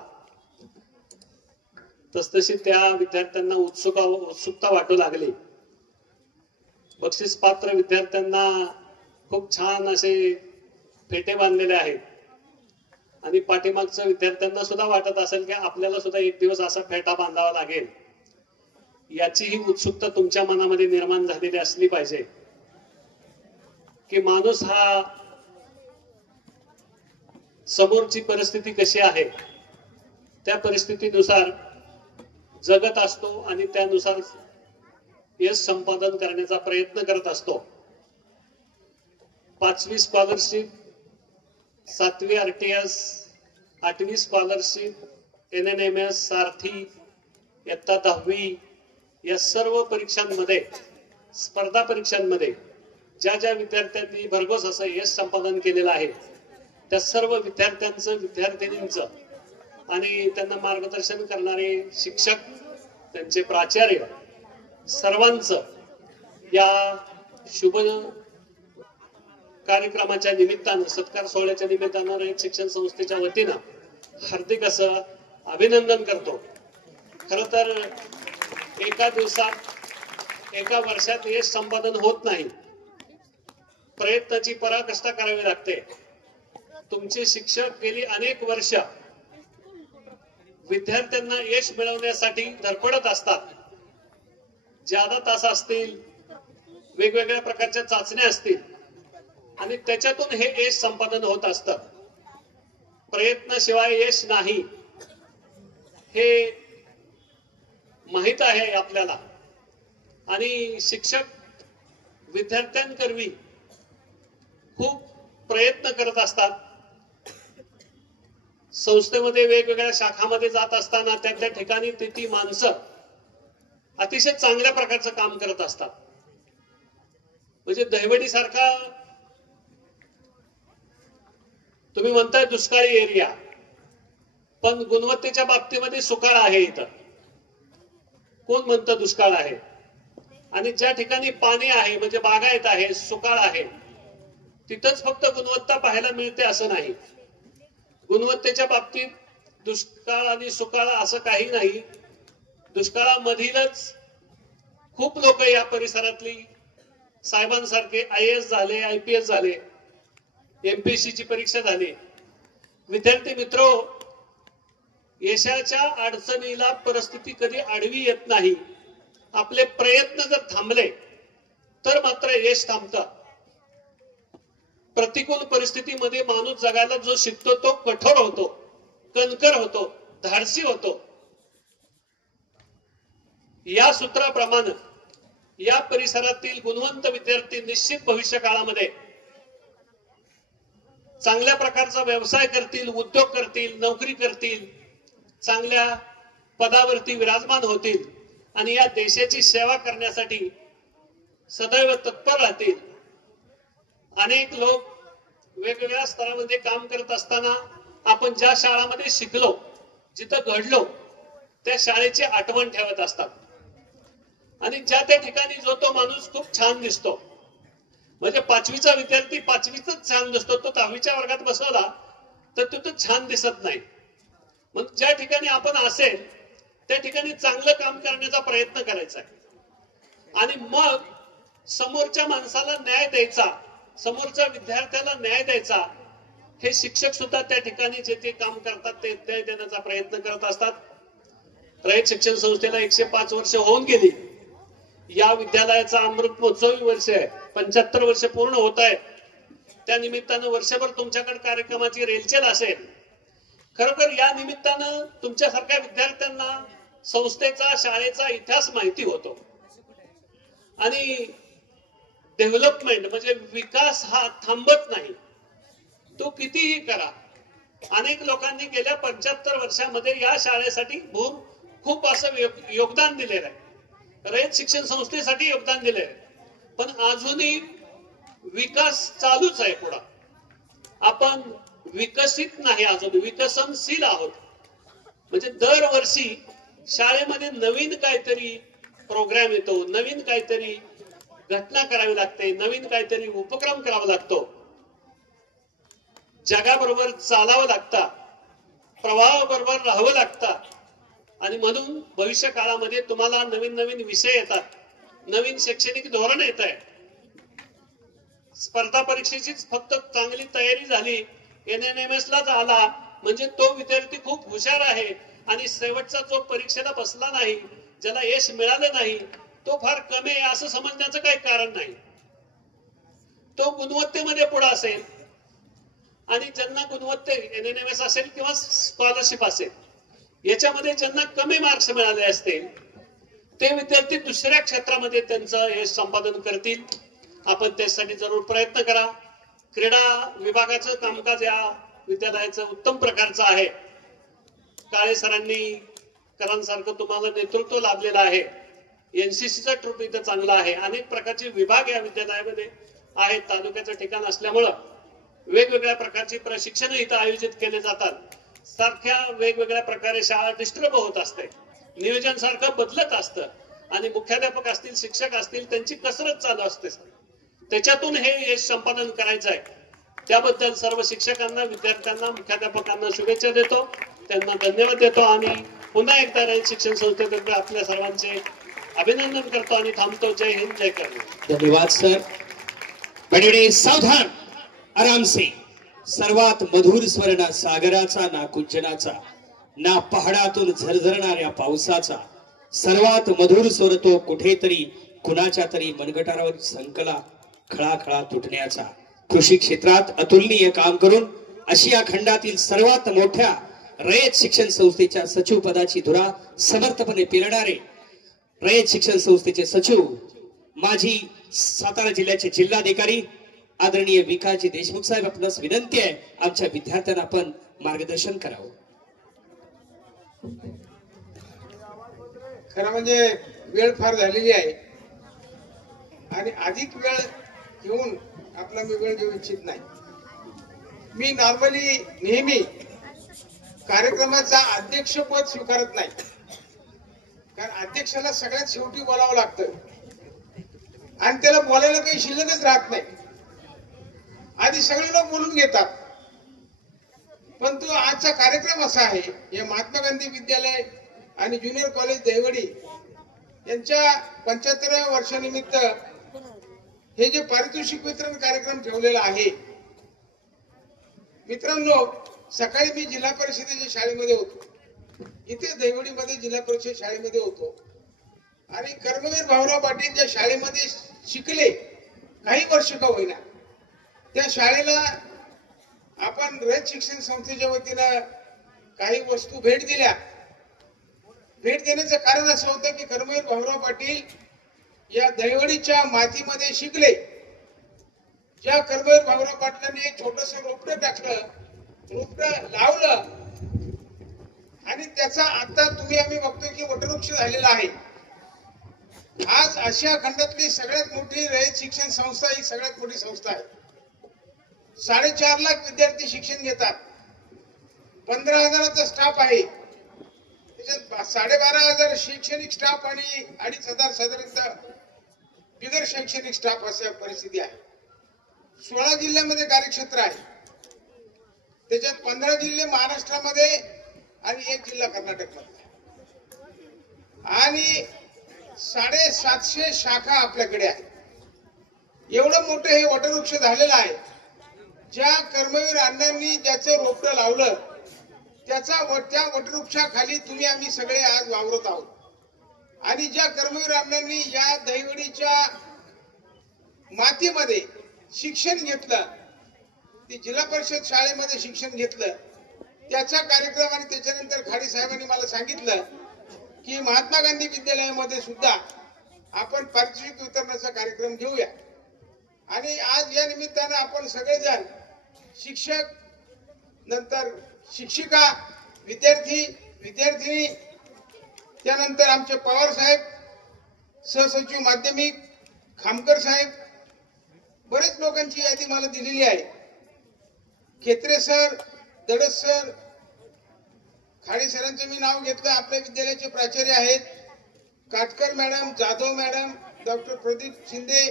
तसतशी त्या विद्यार्थ्यांना उत्सुकता वाटू लागली. बक्षीस पात्र विद्यार्थ्यांना खूप छान असे फेटे बांधलेले आहेत आणि पाठीमागच्या विद्यार्थ्यांना सुद्धा वाटत असेल की आपल्याला सुद्धा एक दिवस असा फेटा बांधावा लागेल, याची ही उत्सुकता तुमच्या मनामध्ये निर्माण झालेली असली पाहिजे की माणूस हा समोरची परिस्थिती कशी आहे त्या परिस्थितीनुसार जगत असतो आणि त्यानुसार यश संपादन करण्याचा प्रयत्न करत असतो. 5वी स्कॉलरशिप, 7वी RTS, 8वी स्कॉलरशिप, NNMS, सारथी, इयत्ता 10वी या सर्व परीक्षांमध्ये, स्पर्धा परीक्षांमध्ये ज्या ज्या विद्यार्थ्यांनी भरघोस असं यश संपादन केलेलं आहे त्या सर्व विद्यार्थ्यांचं, विद्यार्थिनींचं आणि त्यांना मार्गदर्शन करणारे शिक्षक, त्यांचे प्राचार्य, सर्वांचं या शुभ कार्यक्रमाच्या निमित्तानं, सत्कार सोहळ्याच्या निमित्तानं रयत शिक्षण संस्थेच्या वतीनं हार्दिक असं अभिनंदन करतो. खर तर एका दिवसात, एका वर्षात यश संपादन होत नाही, प्रयत्नाची पराकाष्ठा करावी लागते. तुमचे शिक्षक गेली अनेक वर्ष विद्यार्थ्यांना यश मिळवण्यासाठी धडपडत असतात. ज्यादा तास असतील, वेगवेगळ्या प्रकारच्या चाचण्या असतील आणि त्याच्यातून हे यश संपादन होत असतं. प्रयत्नाशिवाय यश नाही हे माहित आहे आपल्याला आणि शिक्षक विद्यार्थ्यांकरवी खूप प्रयत्न करत असतात. संस्थेमध्ये वेगवेगळ्या शाखामध्ये जात असताना त्या ठिकाणी ती माणसं अतिशय चांगल्या प्रकारचं काम करत असतात. म्हणजे दहिवडी सारखा तुम्ही म्हणताय दुष्काळी एरिया, पण गुणवत्तेच्या बाबतीमध्ये सुकाळ आहे. इथं कोण म्हणतं दुष्काळ आहे? आणि ज्या ठिकाणी पाणी आहे म्हणजे बागायत आहे, सुकाळ आहे, तिथंच फक्त गुणवत्ता पाहायला मिळते असं नाही. गुणवत्तेच्या बाबतीत दुष्काळ आणि सुकाळ असं काही नाही. दुष्काळामधीलच खूप लोक या परिसरातली साहेबांसारखे IAS झाले, IPS झाले, MPSC ची परीक्षा झाली. विद्यार्थी मित्रो, यशाच्या अडचणीला परिस्थिती कधी आडवी येत नाही. आपले प्रयत्न जर थांबले तर मात्र यश थांबतं. प्रतिकूल परिस्थितीमध्ये माणूस जगायला जो शिकतो तो कठोर होतो, कणकर होतो, धाडसी होतो. या सूत्राप्रमाणे या परिसरातील गुणवंत विद्यार्थी निश्चित भविष्य काळामध्ये चांगल्या प्रकारचा व्यवसाय करतील, उद्योग करतील, नोकरी करतील, चांगल्या पदावरती विराजमान होतील आणि या देशाची सेवा करण्यासाठी सदैव तत्पर राहतील. अनेक लोक वेगवेगळ्या स्तरामध्ये काम करत असताना आपण ज्या शाळांमध्ये शिकलो, जिथं घडलो, त्या शाळेची आठवण ठेवत असतात आणि ज्या त्या ठिकाणी जो तो माणूस खूप छान दिसतो. म्हणजे 5वीचा विद्यार्थी 5वीतच छान दिसतो, तो 10वीच्या वर्गात बसवला तर तो छान दिसत नाही. मग ज्या ठिकाणी आपण असेल त्या ठिकाणी चांगलं काम करण्याचा प्रयत्न करायचा आहे आणि मग समोरच्या माणसाला न्याय द्यायचा, समोरच्या विद्यार्थ्याला न्याय द्यायचा. हे शिक्षक सुद्धा त्या ठिकाणी जे ते काम करतात ते न्याय देण्याचा प्रयत्न करत असतात. रयत शिक्षण संस्थेला 105 वर्ष होऊन गेली. या विद्यालयाचा अमृत महोत्सवी वर्ष आहे, 75 वर्ष पूर्ण होत आहे. त्या निमित्तानं वर्षभर तुमच्याकडे कार्यक्रमाची रेलचेल असेल. खरोखर या निमित्तानं तुमच्यासारख्या विद्यार्थ्यांना संस्थेचा शाळेचा इतिहास माहिती होतो आणि डेव्हलपमेंट म्हणजे विकास हा थांबत नाही, तो कितीही करा. अनेक लोकांनी गेल्या 75 वर्षामध्ये या शाळेसाठी खूप असं योगदान दिलेलं आहे, रयत शिक्षण संस्थेसाठी योगदान दिलेलं आहे. पण अजूनही विकास चालूच आहे. पुढे आपण विकसित नाही, अजून विकसनशील आहोत. म्हणजे दरवर्षी शाळेमध्ये नवीन काहीतरी प्रोग्राम येतो, नवीन काहीतरी घटना करावी लागते, नवीन काहीतरी उपक्रम करावा लागतो. जगाबरोबर चालावं लागतं, प्रवाहाबरोबर राहावं लागतं आणि म्हणून भविष्य काळामध्ये तुम्हाला नवीन नवीन विषय येतात, नवीन शैक्षणिक धोरण येत आहे. स्पर्धा परीक्षेची फक्त चांगली तयारी झाली, NNMS लाच आला म्हणजे तो विद्यार्थी खूप हुशार आहे आणि शेवटचा जो परीक्षेला बसला नाही, ज्याला यश मिळालं नाही, तो फार कमी आहे असं समजण्याचं काही कारण नाही. तो गुणवत्तेमध्ये पुढे असेल आणि ज्यांना गुणवत्ते NNMS असेल किंवा स्कॉलरशिप असेल याच्यामध्ये ज्यांना कमी मार्क्स मिळाले असतील ते विद्यार्थी दुसऱ्या क्षेत्रामध्ये त्यांचं यश संपादन करतील. आपण त्यासाठी जरूर प्रयत्न करा. क्रीडा विभागाचं कामकाज या विद्यालयाचं उत्तम प्रकारचं आहे. काळे सरांनी करांसारखं तुम्हाला नेतृत्व लाभलेलं आहे. NCCचा ट्रूप इथं चांगला आहे. अनेक प्रकारचे विभाग या विद्यालयामध्ये आहेत. तालुक्याचं ठिकाण असल्यामुळं वेगवेगळ्या प्रकारचे प्रशिक्षण इथं आयोजित केले जातात. सारख्या वेगवेगळ्या प्रकारे शाळा डिस्टर्ब होत असते, नियोजन सारखं बदलत असतं आणि मुख्याध्यापक असतील, शिक्षक असतील, त्यांची कसरत चालू असते. त्याच्यातून हे यश संपादन करायचं आहे. त्याबद्दल सर्व शिक्षकांना, विद्यार्थ्यांना, मुख्याध्यापकांना शुभेच्छा देतो, त्यांना धन्यवाद देतो आणि पुन्हा एकदा रयत शिक्षण संस्थेतर्फे आपल्या सर्वांचे अभिनंदन करतो आणि थांबतो. जय हिंद, जय कर्नाटक. धन्यवाद सर. बड़े सावधान, आराम से. सर्वात मधुर स्वर ना सागराचा, ना कुंचनाचा, ना पहाडातून झरझरणाऱ्या पावसाचा. सर्वात मधुर स्वर तो कुठेतरी कुणाच्या तरी मनगटावर संकला खळाखळा तुटण्याचा. कृषी क्षेत्रात अतुलनीय काम करून आशिया खंडातील सर्वात मोठ्या रयत शिक्षण संस्थेच्या सचिव पदाची धुरा समर्थपणे पेलणारे रयत शिक्षण संस्थेचे सचिव, माजी सातारा जिल्ह्याचे जिल्हाधिकारी आदरणीय विकासजी देशमुख साहेब, आपणास विनंती आहे आमच्या विद्यार्थ्यांना आपण मार्गदर्शन करावं. खरं म्हणजे वेळ फार झालेली आहे आणि अधिक वेळ घेऊन आपला मी वेळ घेऊ इच्छित नाही. मी नॉर्मली नेहमी कार्यक्रमाचा अध्यक्षपद स्वीकारत नाही, कारण अध्यक्षाला सगळ्यात शेवटी बोलावं लागतं आणि त्याला बोलायला काही शिल्लकच राहत नाही. आधी सगळे लोक बोलून घेतात. पण तो आजचा कार्यक्रम असा आहे, या महात्मा गांधी विद्यालय आणि ज्युनियर कॉलेज दहिवडी यांच्या 75व्या वर्षानिमित्त हे जे पारितोषिक वितरण कार्यक्रम ठेवलेला आहे. मित्रांनो, सकाळी मी जिल्हा परिषदेच्या शाळेमध्ये होतो, इथे दहिवडीमध्ये जिल्हा परिषद शाळेमध्ये होतो आणि कर्मवीर भाऊराव पाटील ज्या शाळेमध्ये शिकले काही वर्ष का होईना, त्या शाळेला आपण रयत शिक्षण संस्थेच्या वतीनं काही वस्तू भेट दिल्या. भेट देण्याचं कारण असं होतं की कर्मवीर भाऊराव पाटील या दहिवडीच्या मातीमध्ये शिकले. ज्या कर्मवीर भाऊराव पाटलांनी एक छोटस रोपटं टाकलं, रोपटं लावलं आणि त्याचा आता आम्ही बघतोय की वटवृक्ष झालेला आहे. आज आशिया खंडातली सगळ्यात मोठी रयत शिक्षण संस्था ही सगळ्यात मोठी संस्था आहे. 4.5 लाख विद्यार्थी शिक्षण घेतात. 15,000चा स्टाफ आहे. त्याच्यात 12,500 शैक्षणिक स्टाफ आणि 2,500 साधारणतः बिगर शैक्षणिक स्टाफ अशा परिस्थिती आहे. 16 जिल्ह्यामध्ये कार्यक्षेत्र आहे. त्याच्यात 15 जिल्हे महाराष्ट्रामध्ये आणि 1 जिल्हा कर्नाटकमध्ये आणि 750 शाखा आपल्याकडे आहेत. एवढं मोठं हे वटवृक्ष झालेलं आहे. ज्या कर्मवीर अण्णांनी ज्याचं रोपटं लावलं त्या वटवृक्षाखाली आम्ही सगळे आज वावरत आहोत. आणि ज्या कर्मवीर अण्णांनी या दहिवडीच्या मातीमध्ये शिक्षण घेतलं ते जिल्हा परिषद शाळेमध्ये शिक्षण घेतलं त्याचा कार्यक्रम आणि त्याच्यानंतर खाडी साहेबांनी मला सांगितलं की महात्मा गांधी विद्यालयामध्ये सुद्धा आपण पारितोषिक वितरणाचा कार्यक्रम घेऊया. आणि आज या निमित्तानं आपण सगळेजण शिक्षक, नंतर शिक्षिका, विद्यार्थी, विद्यार्थिनी, त्यानंतर आमचे पवार साहेब, सहसचिव माध्यमिक, खामकर साहेब, बरेच लोकांची यादी मला दिलेली आहे. खेत्रे सर, दडस सर, खाडे सरांचं मी नाव घेतलं. आपल्या विद्यालयाचे प्राचार्य आहेत Katkar madam, Jadhav madam, doctor Pradeep Shinde,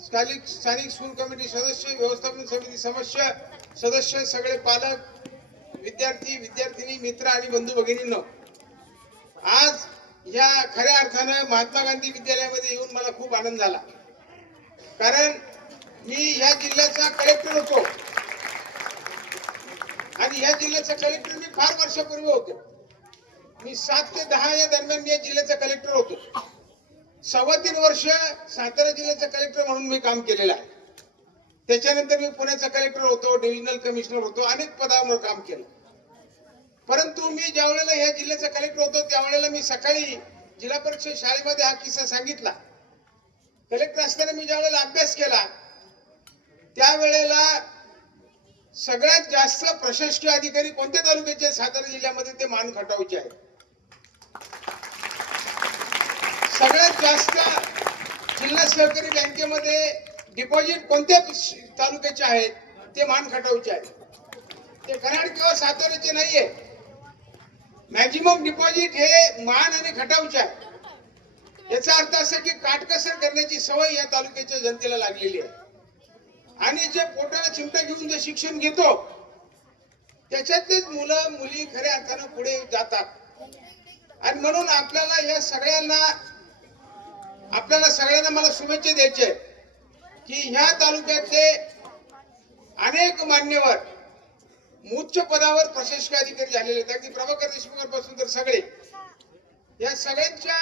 स्थानिक स्कूल कमिटी सदस्य, व्यवस्थापन समिती सदस्य, सगळे पालक, विद्यार्थी, विद्यार्थिनी, मित्र आणि बंधू भगिनींनो, आज या खऱ्या अर्थानं महात्मा गांधी विद्यालयामध्ये येऊन मला खूप आनंद झाला. कारण मी या जिल्ह्याचा कलेक्टर होतो आणि या जिल्ह्याचा कलेक्टर मी फार वर्षापूर्वी होतो. मी 7 ते 10 या दरम्यान या जिल्ह्याचा कलेक्टर होतो. 3.25 वर्ष सातारा जिल्ह्याचा कलेक्टर म्हणून मी काम केलेलं आहे. त्याच्यानंतर मी पुण्याचा कलेक्टर होतो, डिव्हिजनल कमिशनर होतो, अनेक पदांवर काम केलं. परंतु मी ज्या वेळेला या जिल्ह्याचा कलेक्टर होतो त्यावेळेला मी सकाळी जिल्हा परिषद शाळेमध्ये हा किस्सा सांगितला. कलेक्टर असताना मी ज्या वेळेला अभ्यास केला त्यावेळेला सगळ्यात जास्त प्रशासकीय अधिकारी कोणत्या तालुक्याचे सातारा जिल्ह्यामध्ये ते मान खटावचे आहेत. सगळ्यात जास्त जिल्हा सहकारी बँकेमध्ये डिपॉझिट कोणत्या तालुक्याचे आहेत ते मान खटावचे आहेत. ते कराड किंवा साताऱ्याचे नाहीये. मॅक्झिमम डिपॉझिट हे मान आणि खटावचे आहे. याचा अर्थ असा की काटकसर करण्याची सवय या तालुक्याच्या जनतेला लागलेली आहे. आणि जे पोटाला चिमटा घेऊन जे शिक्षण घेतो त्याच्यातलेच मुलं मुली खऱ्या अर्थानं पुढे जातात. आणि म्हणून आपल्याला सगळ्यांना मला शुभेच्छा द्यायच्या आहेत की ह्या तालुक्यातले अनेक मान्यवर उच्च पदावर प्रशासकीय अधिकारी झालेले आहेत. अगदी प्रभाकर देशमुख पासून तर सगळे, या सगळ्यांच्या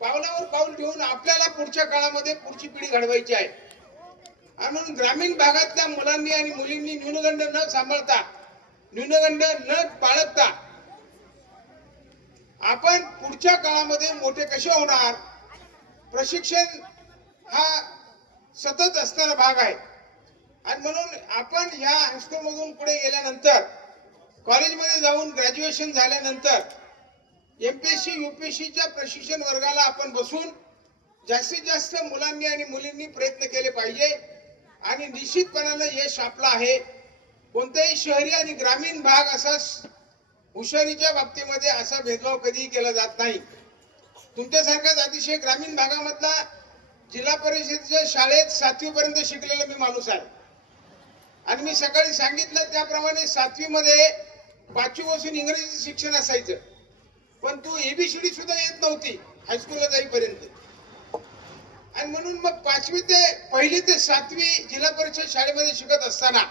पावलावर पाऊल ठेवून आपल्याला पुढच्या काळामध्ये पुढची पिढी घडवायची आहे. आणि म्हणून ग्रामीण भागातल्या मुलांनी आणि मुलींनी न्यूनगंड न सांभाळता, न्यूनगंड न बाळगता आपण पुढच्या काळामध्ये मोठे कसे होणार, प्रशिक्षण हा सतत असणारा भाग आहे. आणि म्हणून आपण ह्या हायस्कूल मधून पुढे गेल्यानंतर, कॉलेजमध्ये जाऊन ग्रॅज्युएशन झाल्यानंतर एमपीएससी यूपीएससीच्या प्रशिक्षण वर्गाला आपण बसून जास्तीत जास्त मुलांनी आणि मुलींनी प्रयत्न केले पाहिजे. आणि निश्चितपणानं यश आपलं आहे. कोणताही शहरी आणि ग्रामीण भाग असा हुशारीच्या बाबतीमध्ये असा भेदभाव कधीही केला जात नाही. तुमच्यासारखाच अतिशय ग्रामीण भागामधला जिल्हा परिषदेच्या शाळेत 7वी पर्यंत शिकलेला मी माणूस आहे. आणि मी सकाळी सांगितलं त्याप्रमाणे 7वी मध्ये 5वी पासून इंग्रजीचं शिक्षण असायचं, पण तू एबीसीडी सुद्धा येत नव्हती हायस्कूलला जाईपर्यंत. आणि म्हणून मग 1ली ते 7वी जिल्हा परिषद शाळेमध्ये शिकत असताना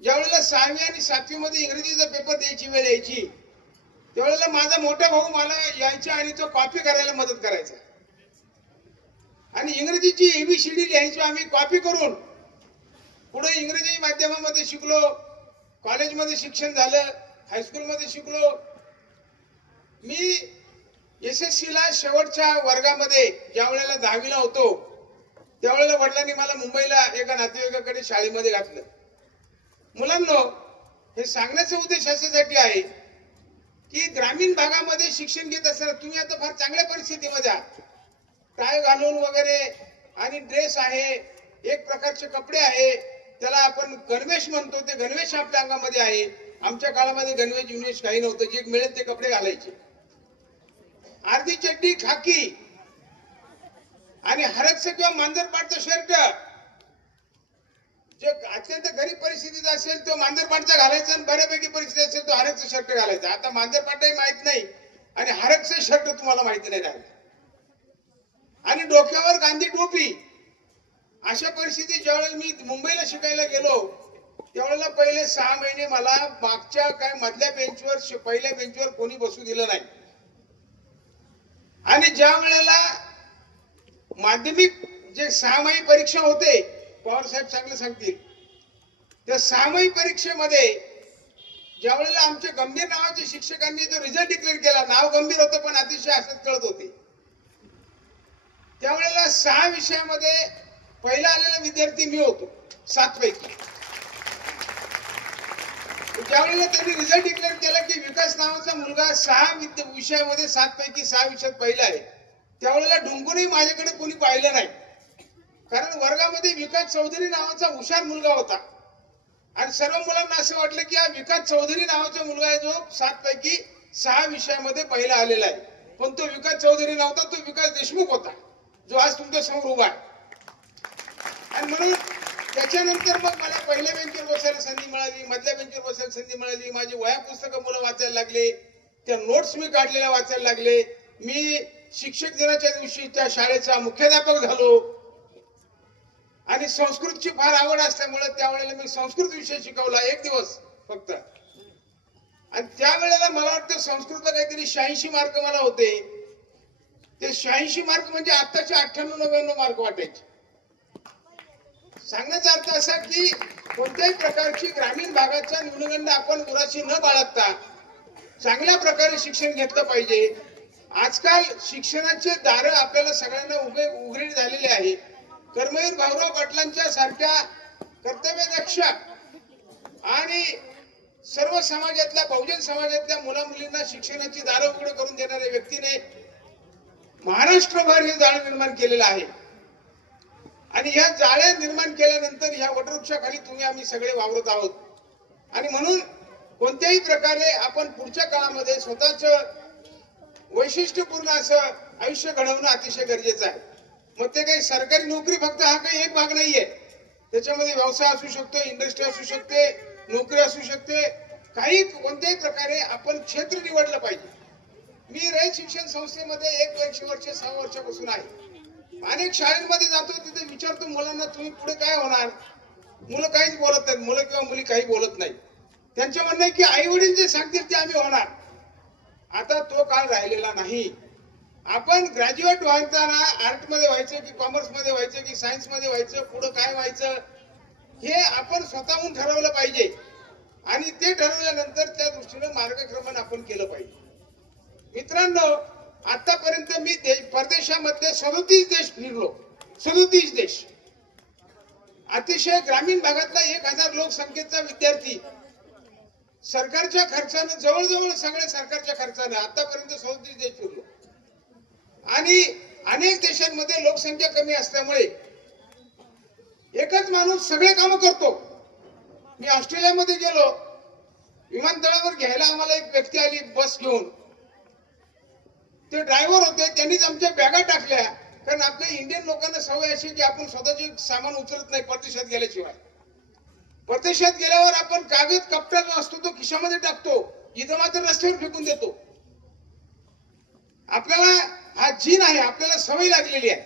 ज्यावेळेला 6वी आणि 7वी मध्ये इंग्रजीचा पेपर द्यायची वेळ यायची त्यावेळेला माझा मोठा भाऊ मला यायचा आणि तो कॉपी करायला मदत करायचा. आणि इंग्रजीची एबीसीडी लिहायचो आम्ही कॉपी करून. पुढे इंग्रजी माध्यमामध्ये शिकलो, कॉलेजमध्ये शिक्षण झालं, हायस्कूलमध्ये शिकलो. मी एसएससी ला शेवटच्या वर्गामध्ये ज्या वेळेला 10वीला होतो त्यावेळेला वडिलांनी मला मुंबईला एका नातेवाईकाकडे शाळेमध्ये घातलं. मुलांनो, हे सांगण्याचा उद्देश अशासाठी आहे की ग्रामीण भागामध्ये शिक्षण घेत असताना तुम्ही आता फार चांगल्या परिस्थितीमध्ये आहात. टाय घालून वगैरे आणि ड्रेस आहे, एक प्रकारचे कपडे आहे, त्याला आपण गणवेश म्हणतो, ते गणवेश आपल्या अंगामध्ये आहे. आमच्या काळामध्ये गणवेश युनिवेश काही नव्हतं, जे मिळेल ते कपडे घालायचे. अर्धी चड्डी खाकी आणि हरकचं किंवा मांजरपाटचं शर्ट. जे अत्यंत गरीब परिस्थितीत असेल तो मांजरपाटचा घालायचा आणि बऱ्यापैकी परिस्थिती असेल तो हरकचं शर्ट घालायचा. आता मांजरपाटही माहित नाही आणि हरकचं शर्ट तुम्हाला माहिती नाही राहिलं. आणि डोक्यावर गांधी टोपी. अशा परिस्थितीत ज्यावेळेला मी मुंबईला शिकायला गेलो त्यावेळेला पहिले 6 महिने मला मागच्या मधल्या बेंचवर, पहिल्या बेंचवर कोणी बसू दिलं नाही. आणि ज्या वेळेला माध्यमिक जे 6 महिने परीक्षा होते, पवार साहेब चांगले सांगतील, त्या 6माही परीक्षेमध्ये ज्यावेळेला आमच्या गंभीर नावाच्या शिक्षकांनी जो रिझल्ट डिक्लेअर केला, नाव गंभीर होतं पण अतिशय हसत कळत होते, त्यावेळेला 6 विषयामध्ये पहिला आलेला विद्यार्थी मी होतो 7 पैकी. ज्यावेळेला त्यांनी रिझल्ट डिक्लेअर केला की विकास नावाचा मुलगा 6 विषयामध्ये 7 पैकी 6 विषयात पहिला आहे, त्यावेळेला ढुंकूनही माझ्याकडे कोणी पाहिलं नाही. कारण वर्गामध्ये विकास चौधरी नावाचा हुशार मुलगा होता आणि सर्व मुलांना असं वाटलं की हा विकास चौधरी नावाचा मुलगा आहे जो 7 पैकी 6 विषयामध्ये पहिला आलेला आहे. पण तो विकास चौधरी नव्हता, तो विकास देशमुख होता जो आज तुमच्या समोर उभा आहे. आणि म्हणून त्याच्यानंतर मग मला पहिल्या बेंचवर बसायला संधी मिळाली, मधल्या बेंचवर बसायला संधी मिळाली. माझी वह्या पुस्तकं मुलं वाचायला लागले, त्या नोट्स मी काढलेल्या वाचायला लागले. मी शिक्षक दिनाच्या दिवशी त्या शाळेचा मुख्याध्यापक झालो आणि संस्कृतची फार आवड असल्यामुळे त्यावेळेला मी संस्कृत विषय शिकवला 1 दिवस फक्त. आणि त्यावेळेला मला वाटतं संस्कृतला काहीतरी 86 मार्क मला होते. ते 86 मार्क म्हणजे आताचे 98-99 मार्क वाटायचे. सांगण्याचा अर्थ असा की कोणत्याही प्रकारची ग्रामीण भागाचा न्यूनगंड आपण मुलाची न बाळगता चांगल्या प्रकारे शिक्षण घेतलं पाहिजे. आजकाल शिक्षणाचे दार आपल्याला सगळ्यांना उघडे झालेले आहे. कर्मवीर भाऊराव पाटलांच्या सारख्या कर्तव्यदक्ष आणि सर्व समाजातल्या बहुजन समाजातल्या मुला मुलींना शिक्षणाची दारं उघड करून देणाऱ्या व्यक्तीने महाराष्ट्रभर हे जाळं निर्माण केलेलं आहे. आणि ह्या जाळ्या निर्माण केल्यानंतर ह्या वटवृक्षाखाली तुम्ही आम्ही सगळे वावरत आहोत. आणि म्हणून कोणत्याही प्रकारे आपण पुढच्या काळामध्ये स्वतःच वैशिष्ट्यपूर्ण असं आयुष्य घडवणं अतिशय गरजेचं आहे. मग ते काही सरकारी नोकरी फक्त हा काही एक भाग नाहीये, त्याच्यामध्ये व्यवसाय असू शकतो, इंडस्ट्री असू शकते, नोकरी असू शकते. काही कोणत्याही प्रकारे आपण क्षेत्र निवडलं पाहिजे. मी रयत शिक्षण संस्थेमध्ये 1 वर्ष 6 वर्षापासून आहे. अनेक शाळांमध्ये जातो, तिथे विचारतो मुलांना तुम्ही पुढे काय होणार. मुलं काहीच बोलत नाहीत, मुलं किंवा मुली काही बोलत नाही. त्यांचं म्हणणं आहे की आई वडील जे सांगतील ते आम्ही होणार. आता तो काळ राहिलेला नाही. आपण ग्रॅज्युएट व्हायताना आर्ट मध्ये व्हायचं की कॉमर्स मध्ये व्हायचं की सायन्स मध्ये व्हायचं, पुढे काय व्हायचं हे आपण स्वतःहून ठरवलं पाहिजे. आणि ते ठरवल्यानंतर त्या दृष्टीने मार्गक्रमण आपण केलं पाहिजे. मित्रांनो, आतापर्यंत मी परदेशामध्ये 37 देश फिरलो. 37 देश. अतिशय ग्रामीण भागातला 1000 लोकसंख्येचा विद्यार्थी सरकारच्या खर्चानं, जवळजवळ सगळे सरकारच्या खर्चानं आतापर्यंत 37 देश फिरलो. आणि अनेक देशांमध्ये लोकसंख्या कमी असल्यामुळे एकच माणूस सगळे कामं करतो. मी ऑस्ट्रेलियामध्ये गेलो, विमानतळावर घ्यायला आम्हाला एक व्यक्ती आली बस घेऊन. ते ड्रायव्हर होते, त्यांनीच आमच्या बॅगा टाकल्या. कारण आपल्या इंडियन लोकांना सवय अशी की आपण स्वतःचे सामान उचलत नाही परदेशात गेल्याशिवाय. परदेशात गेल्यावर आपण कागद कपडा जो असतो तो खिशामध्ये टाकतो, इथं मात्र रस्त्यावर फेकून देतो. आपल्याला हा जीन आहे, आपल्याला सवय लागलेली आहे.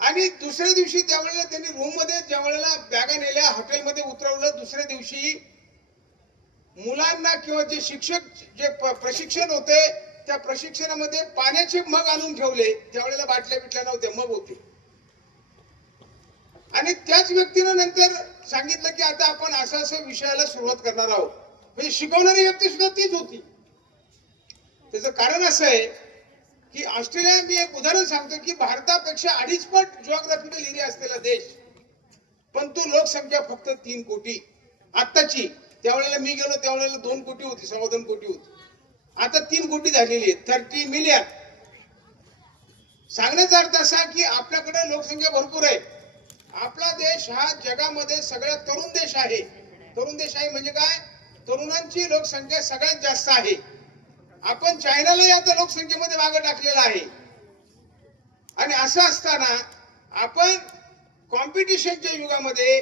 आणि दुसऱ्या दिवशी त्यावेळेला त्यांनी रूम मध्ये ज्यावेळेला बॅगा नेल्या, हॉटेलमध्ये उतरवलं. दुसऱ्या दिवशी मुलांना किंवा जे शिक्षक जे प्रशिक्षण होते त्या प्रशिक्षणामध्ये पाण्याचे मग आणून ठेवले. त्यावेळेला बाटल्या बिटल्या नव्हत्या, मग होते. आणि त्याच व्यक्तीनं नंतर सांगितलं की आता आपण असं विषयाला सुरुवात करणार आहोत. म्हणजे शिकवणारी व्यक्ती सुद्धा तीच होती. त्याचं कारण असं आहे की ऑस्ट्रेलिया, मी एक उदाहरण सांगतो की भारतापेक्षा 2.5 पट जिओग्राफिकल एरिया असलेला देश, पण तो लोकसंख्या फक्त 3 कोटी आत्ताची. त्यावेळेला मी गेलो त्यावेळेला 2 कोटी होती, 2.25 कोटी होती. आता 3 कोटी झालेली आहे, 30 मिलियन. सांगण्याचा अर्थ असा की आपल्याकडे लोकसंख्या भरपूर आहे. आपला देश हा जगामध्ये सगळ्यात तरुण देश आहे. तरुण देश आहे म्हणजे काय, तरुणांची लोकसंख्या सगळ्यात जास्त आहे. आपण चायनालाही आता लोकसंख्येमध्ये मागे टाकलेला आहे. आणि असं असताना आपण कॉम्पिटिशनच्या युगामध्ये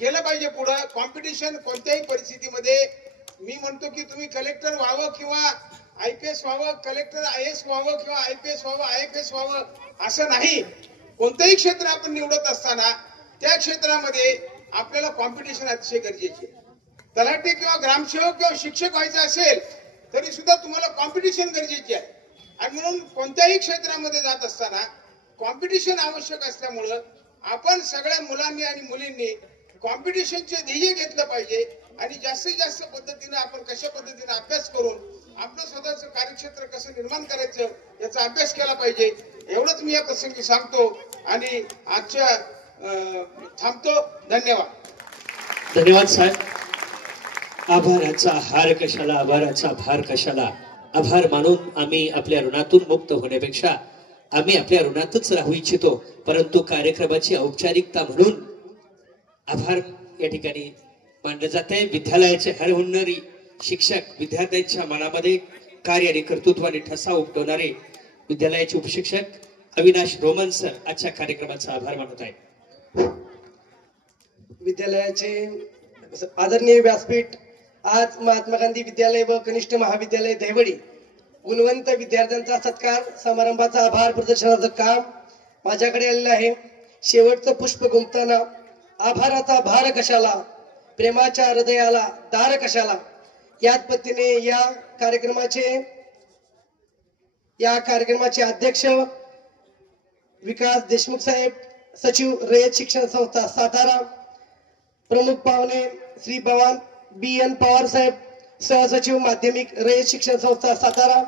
केलं पाहिजे पुढं. कॉम्पिटिशन कोणत्याही परिस्थितीमध्ये, मी म्हणतो की तुम्ही कलेक्टर व्हावं किंवा IPS व्हावं, कलेक्टर IAS व्हावं किंवा IPS व्हावं, IFS व्हावं असं नाही. कोणतंही क्षेत्र आपण निवडत असताना त्या क्षेत्रामध्ये आपल्याला कॉम्पिटिशन अतिशय गरजेचे. तलाठी किंवा ग्रामसेवक किंवा शिक्षक व्हायचं असेल तरी सुद्धा तुम्हाला कॉम्पिटिशन गरजेची आहे. आणि म्हणून कोणत्याही क्षेत्रामध्ये जात असताना कॉम्पिटिशन आवश्यक असल्यामुळं आपण सगळ्या मुलांनी आणि मुलींनी कॉम्पिटिशनचे ध्येय घेतलं पाहिजे आणि जास्तीत जास्त पद्धतीने आपण कशा पद्धतीने अभ्यास करून आपलं स्वतःचं कार्यक्षेत्र कसं निर्माण करायचं याचा अभ्यास केला पाहिजे. एवढंच मी या प्रसंगी सांगतो आणि आजच्या थांबतो. धन्यवाद. धन्यवाद साहेब. आभाराचा हार कशाला, आभाराचा भार कशाला. आभार मानून आम्ही आपल्या ऋणातून मुक्त होण्यापेक्षा आम्ही आपल्या ऋणातच राहू इच्छितो. परंतु कार्यक्रमाची औपचारिकता म्हणून आभार या ठिकाणी मानले जात आहे. विद्यालयाचे हरहुन्नरी शिक्षक, विद्यार्थ्यांच्या मनामध्ये कार्य आणि कर्तृत्वाने ठसा उमटवणारे विद्यालयाचे उपशिक्षक अविनाश रोमन सर आजच्या कार्यक्रमाचा आभार मानत आहेत. विद्यालयाचे आदरणीय व्यासपीठ, आज महात्मा गांधी विद्यालय व कनिष्ठ महाविद्यालय देवडी गुणवंत विद्यार्थ्यांचा सत्कार समारंभाचा आभार प्रदर्शनाचं काम माझ्याकडे आलेलं आहे. शेवटचं पुष्प गुंफताना आभाराचा भार कशाला, प्रेमाच्या हृदयाला दार कशाला, याच पद्धतीने या कार्यक्रमाचे अध्यक्ष विकास देशमुख साहेब, सचिव रयत शिक्षण संस्था सातारा, प्रमुख पाहुणे श्री भवान BN पवार साहेब, सहसचिव माध्यमिक रयत शिक्षण संस्था सातारा,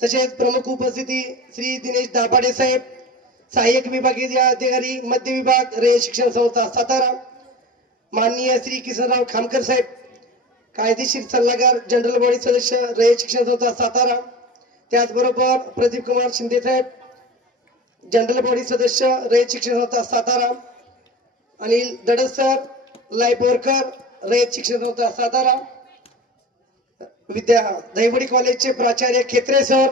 तसेच प्रमुख उपस्थिती श्री दिनेश दाभाडे साहेब, सहाय्यक विभागीय अधिकारी मध्य विभाग रयत शिक्षण संस्था सातारा, माननीय श्री किसनराव खामकर साहेब, कायदेशीर सल्लागार जनरल बॉडी सदस्य रयत शिक्षण संस्था सातारा, त्याचबरोबर प्रदीप कुमार शिंदे साहेब, जनरल बॉडी सदस्य Rayat Shikshan Sanstha Satara, Anil Dadas sir, life worker Rayat Shikshan Sanstha Satara, Dahiwadi कॉलेजचे प्राचार्य खेत्रे सर,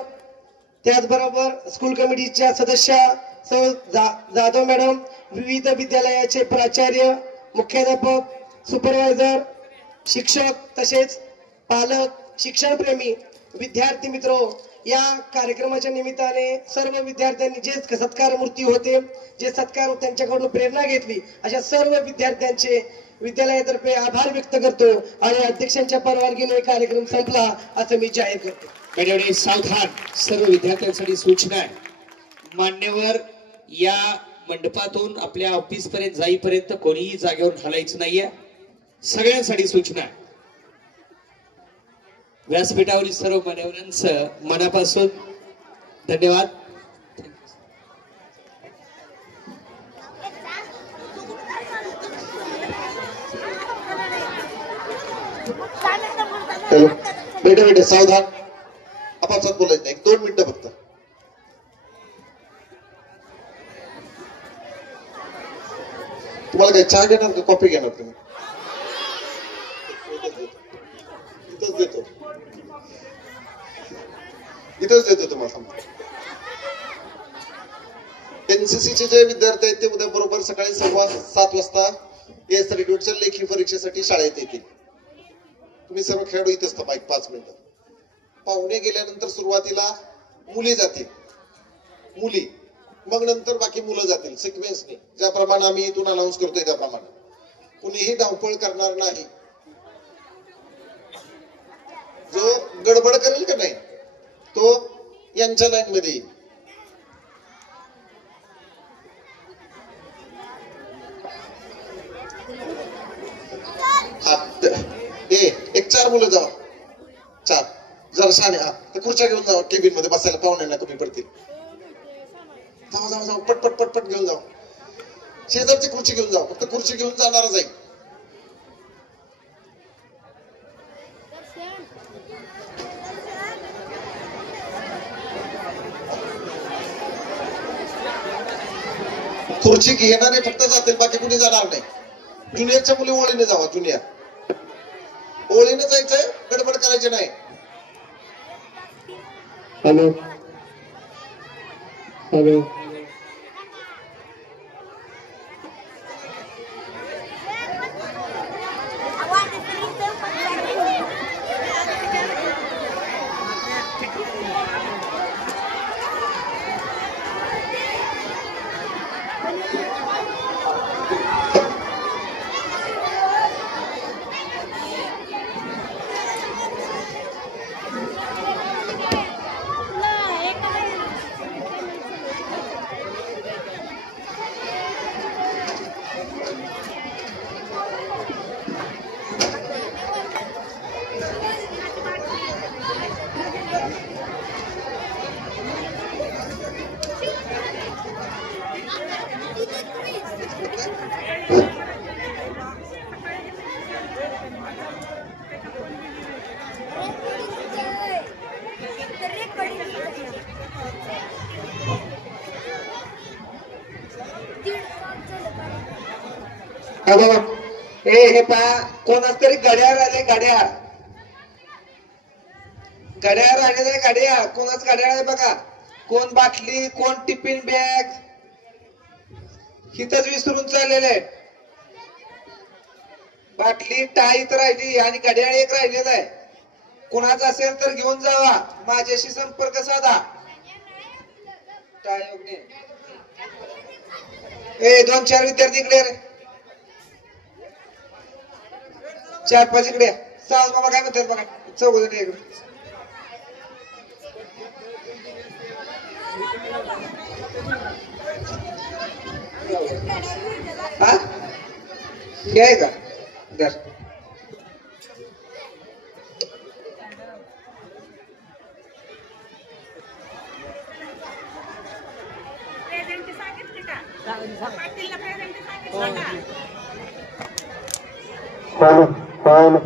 त्याचबरोबर स्कूल कमिटीच्या सदस्य जाधव मॅडम, विविध विद्यालयाचे प्राचार्य, मुख्याध्यापक, सुपरवायझर, शिक्षक, तसेच पालक, शिक्षणप्रेमी विद्यार्थी मित्र, या कार्यक्रमाच्या निमित्ताने सर्व विद्यार्थ्यांनी जे सत्कार मूर्ती होते, जे सत्कार त्यांच्याकडून प्रेरणा घेतली, अशा सर्व विद्यार्थ्यांचे विद्यालयातर्फे आभार व्यक्त करतो आणि अध्यक्षांच्या परवानगीने कार्यक्रम संपला असं मी जाहीर करतो. त्यावेळी सावधान, सर्व विद्यार्थ्यांसाठी सूचना आहे. मान्यवर या मंडपातून आपल्या ऑफिस पर्यंत जाईपर्यंत कोणीही जागेवर हलायचं नाहीये. सगळ्यांसाठी सूचना आहे. व्यासपीठावरील सर्व मान्यवरांचं मनापासून धन्यवाद. हॅलो, बेटे सावधान, आपापसात बोलायचं नाही. 2 मिनिटं फक्त. तुम्हाला काय चहा घेणार का कॉफी घेणार तुम्ही? इथंच देतो तुम्हाला. एनसीसीचे जे विद्यार्थी आहेत ते उद्या बरोबर सकाळी 7:15 वाजता एस रिक्रूटच्या लेखी परीक्षेसाठी शाळेत येतील. तुम्ही सर्व खेळाडू इथेच थांबा 5 मिनिटं. पाहुणे गेल्यानंतर सुरुवातीला मुली जातील, मुली, मग नंतर बाकी मुलं जातील सिक्वेन्सने, ज्याप्रमाणे आम्ही इथून अनाऊन्स करतोय त्याप्रमाणे. कुणीही धावपळ करणार नाही. जो गडबड करेल का नाही तो यांच्या लाईन मध्ये येईल. एक 4 मुलं जावा, 4 जरा शाने. तर खुर्च्या घेऊन जावा, केबिन मध्ये बसायला पाहुण्यांना कमी पडतील. जावा जावा जावा, पटपट पटपट घेऊन जावा. शेजारची खुर्ची घेऊन जावा, फक्त खुर्ची घेऊन जाणार जाईल. खुर्ची घेणारे फक्त जातील, बाकी कुणी जाणार नाही. ज्युनियरच्या मुली ओळीने जावा, ज्युनियर ओळीने जायचंय, गडबड करायची नाही. हॅलो हॅलो, हा बाबा हे पहा कोणाच तरी घड्याळ आले घड्याळ राहिलेलं आहे घड्याळ कोणाच घड्याळ आहे बघा कोण बाटली कोण टिफिन बॅग हिथच विसरून चाललेले आहे बाटली टाईत राहिली आणि घड्याळ एक राहिलेलं आहे कोणाचा असेल तर घेऊन जावा माझ्याशी संपर्क साधा ए 2-4 विद्यार्थी इकडे रे 4-5 इकडे सावज बाबा काय म्हणतात बघा चौघजण इकडे हा हे आहे का दर पाटीलला प्रेझेंट सांगितलं का